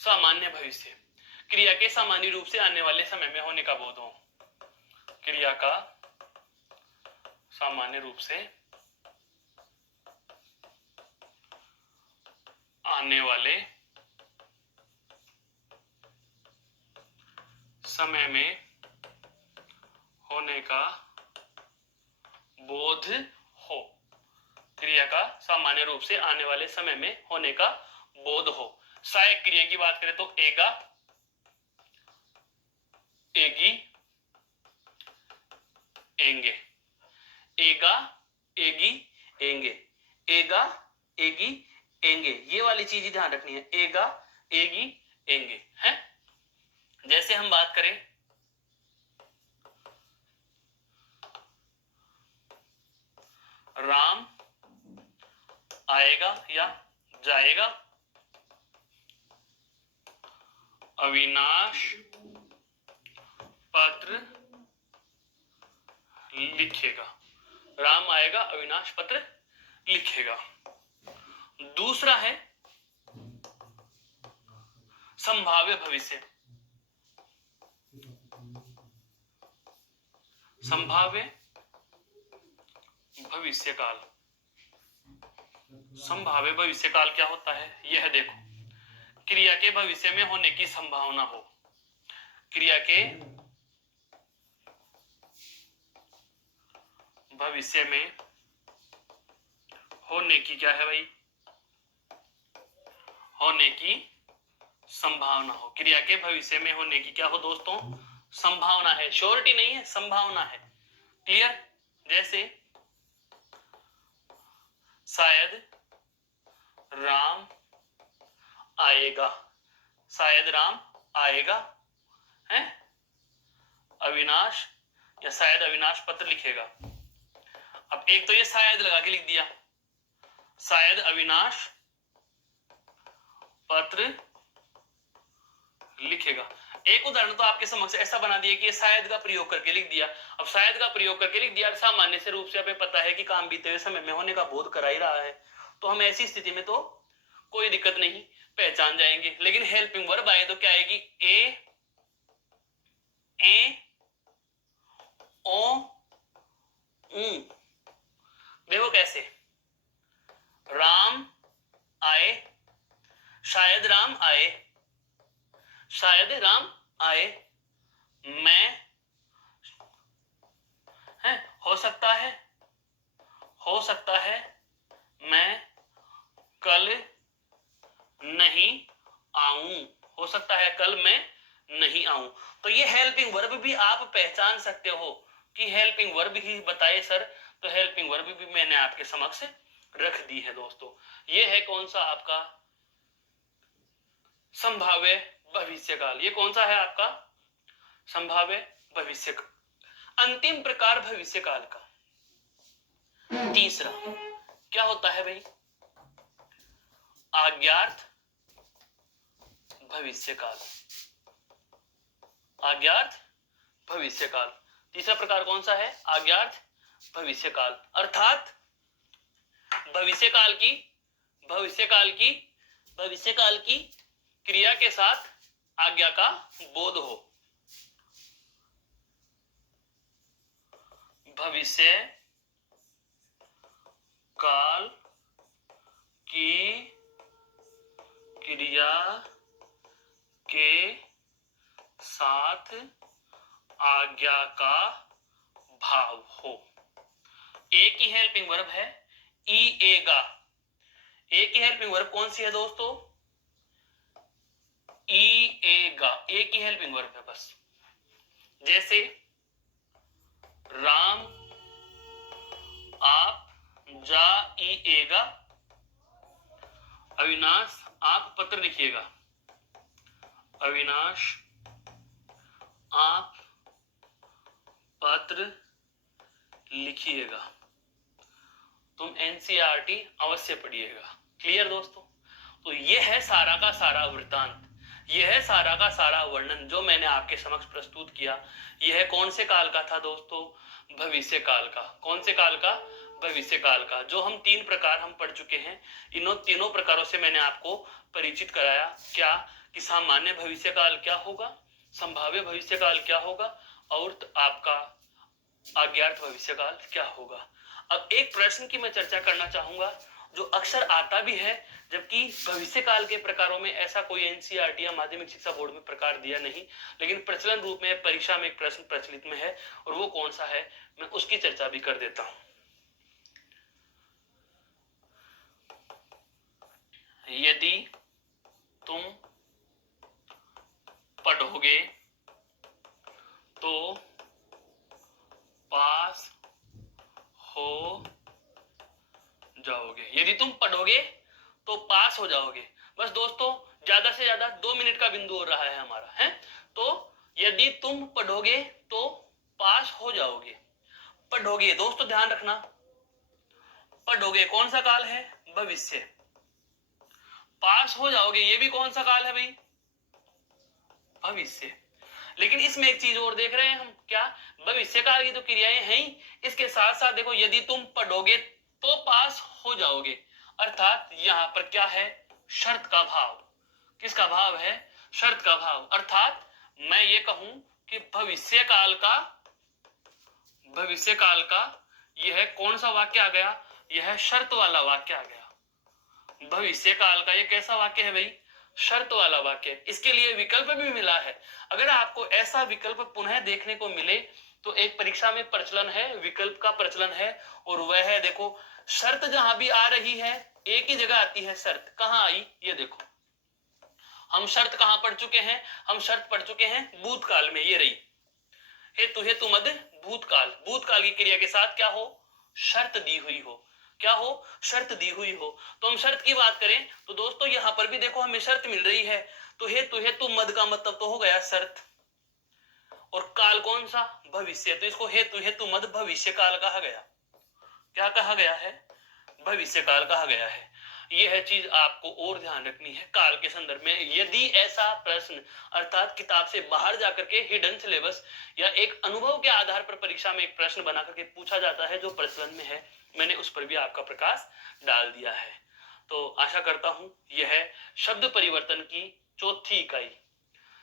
सामान्य भविष्य क्रिया के सामान्य रूप से आने वाले समय में होने का बोध हो। क्रिया का सामान्य रूप से आने वाले समय में होने का बोध हो। क्रिया का सामान्य रूप से आने वाले समय में होने का बोध हो। सहायक क्रिया की बात करें तो एगा, एगी, एंगे। एगा एगी एंगे, एगा एगी एंगे, ये वाली चीज ध्यान रखनी है। एगा एगी एंगे है। जैसे हम बात करें राम आएगा या जाएगा, अविनाश पत्र लिखेगा। राम आएगा, अविनाश पत्र लिखेगा। दूसरा है संभाव्य भविष्य। संभाव्य भविष्यकाल। संभाव्य भविष्यकाल क्या होता है? यह देखो, क्रिया के भविष्य में होने की संभावना हो। क्रिया के भविष्य में होने की क्या है भाई? होने की संभावना हो। क्रिया के भविष्य में होने की क्या हो दोस्तों? संभावना है, श्योरिटी नहीं है, संभावना है। क्लियर? जैसे शायद राम आएगा, शायद राम आएगा है, अविनाश या शायद अविनाश पत्र लिखेगा। अब एक तो ये शायद लगा के लिख दिया, शायद अविनाश पत्र लिखेगा। एक उदाहरण तो आपके समक्ष ऐसा बना दिया कि ये शायद का प्रयोग करके लिख दिया। अब शायद का प्रयोग करके लिख दिया, सामान्य से रूप से हमें पता है कि काम बीते हुए समय में होने का बोध करा ही रहा है, तो हम ऐसी स्थिति में तो कोई दिक्कत नहीं, पहचान जाएंगे। लेकिन हेल्पिंग वर्ब आए तो क्या आएगी? ए ओ ऊ। देखो कैसे, राम आए, शायद राम आए, शायद राम आए, मैं है, हो सकता है मैं कल नहीं आऊं, हो सकता है कल मैं नहीं आऊं। तो ये हेल्पिंग वर्ब भी आप पहचान सकते हो कि हेल्पिंग वर्ब ही बताए सर, तो हेल्पिंग वर्ब भी मैंने आपके समक्ष रख दी है दोस्तों। ये है कौन सा आपका? संभाव्य भविष्यकाल। ये कौन सा है आपका? संभाव्य भविष्यकाल। अंतिम प्रकार भविष्यकाल का तीसरा क्या होता है भाई? अज्ञात भविष्यकाल। अज्ञात भविष्यकाल। तीसरा प्रकार कौन सा है? अज्ञात भविष्यकाल। अर्थात भविष्यकाल की क्रिया के साथ आज्ञा का बोध हो। भविष्य काल की क्रिया के साथ आज्ञा का भाव हो। एक ही हेल्पिंग वर्ब है, ईएगा। एक ही हेल्पिंग वर्ब कौन सी है दोस्तों? ईएगा। एक ही हेल्पिंग वर्ब है बस। जैसे राम आप जाइएगा, अविनाश आप पत्र लिखिएगा, अविनाश आप पत्र लिखिएगा। तुम एनसीईआरटी अवश्य पढ़िएगा। क्लियर दोस्तों? तो यह है सारा का सारा वृत्तांत, यह है सारा का सारा वर्णन जो मैंने आपके समक्ष प्रस्तुत किया। यह कौन से काल का था दोस्तों? भविष्य काल का। कौन से काल का? भविष्य काल का। जो हम तीन प्रकार हम पढ़ चुके हैं, इन तीनों प्रकारों से मैंने आपको परिचित कराया। क्या कि सामान्य भविष्य काल क्या होगा, संभाव्य भविष्य काल क्या होगा, और आपका अज्ञात भविष्य काल क्या होगा। अब एक प्रश्न की मैं चर्चा करना चाहूंगा जो अक्सर आता भी है, जबकि भविष्य काल के प्रकारों में ऐसा कोई एनसीईआरटी या माध्यमिक शिक्षा बोर्ड में प्रकार दिया नहीं, लेकिन प्रचलन रूप में परीक्षा में एक प्रश्न प्रचलित में है, और वो कौन सा है मैं उसकी चर्चा भी कर देता हूं। यदि तुम पढ़ोगे तो पास हो जाओगे। यदि तुम पढ़ोगे तो पास हो जाओगे। बस दोस्तों, ज्यादा से ज्यादा 2 मिनट का बिंदु हो रहा है हमारा, है तो यदि तुम पढ़ोगे तो पास हो जाओगे। पढ़ोगे दोस्तों ध्यान रखना, पढ़ोगे कौन सा काल है? भविष्य। पास हो जाओगे ये भी कौन सा काल है भाई? भविष्य। लेकिन इसमें एक चीज और देख रहे हैं हम, क्या? भविष्य काल की तो क्रियाएं हैं ही, इसके साथ साथ देखो यदि तुम पढ़ोगे तो पास हो जाओगे, अर्थात यहां पर क्या है? शर्त का भाव। किसका भाव है? शर्त का भाव। अर्थात मैं ये कहूं कि भविष्य काल का यह कौन सा वाक्य आ गया? यह शर्त वाला वाक्य आ गया। भविष्य काल का ये कैसा वाक्य है भाई? शर्त वाला वाक्य। इसके लिए विकल्प भी मिला है। अगर आपको ऐसा विकल्प पुनः देखने को मिले तो एक परीक्षा में प्रचलन है, विकल्प का प्रचलन है, और वह है देखो, शर्त जहां भी आ रही है एक ही जगह आती है शर्त। कहां आई? ये देखो, हम शर्त कहां पढ़ चुके हैं? हम शर्त पढ़ चुके हैं भूतकाल में, ये रही हेतु हेतु मद भूतकाल। भूतकाल की क्रिया के साथ क्या हो? शर्त दी हुई हो। क्या हो? शर्त दी हुई हो। तो हम शर्त की बात करें तो दोस्तों यहां पर भी देखो हमें शर्त मिल रही है, तो हेतु हेतु मद का मतलब तो हो गया शर्त, और काल कौन सा? भविष्य। तो इसको हेतु हेतु मद भविष्य काल कहा गया। क्या कहा गया है? भविष्य काल कहा गया है। यह चीज आपको और ध्यान रखनी है काल के संदर्भ में। यदि ऐसा प्रश्न अर्थात किताब से बाहर जाकर के हिडन सिलेबस या एक अनुभव के आधार पर परीक्षा में एक प्रश्न बना करके पूछा जाता है जो प्रचलन में है, मैंने उस पर भी आपका प्रकाश डाल दिया है। तो आशा करता हूं यह शब्द परिवर्तन की चौथी इकाई,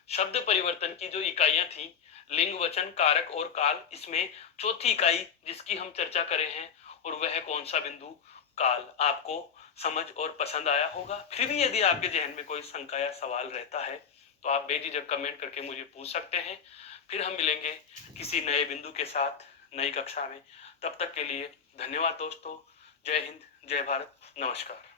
शब्द परिवर्तन की जो इकाइयां थी, लिंग, वचन, कारक और काल, इसमें चौथी इकाई जिसकी हम चर्चा करें हैं, और वह कौन सा बिंदु? काल, आपको समझ और पसंद आया होगा। फिर भी यदि आपके जहन में कोई शंका या सवाल रहता है तो आप बेझिझक कमेंट करके मुझे पूछ सकते हैं। फिर हम मिलेंगे किसी नए बिंदु के साथ नई कक्षा में। तब तक के लिए धन्यवाद दोस्तों। जय हिंद, जय भारत, नमस्कार।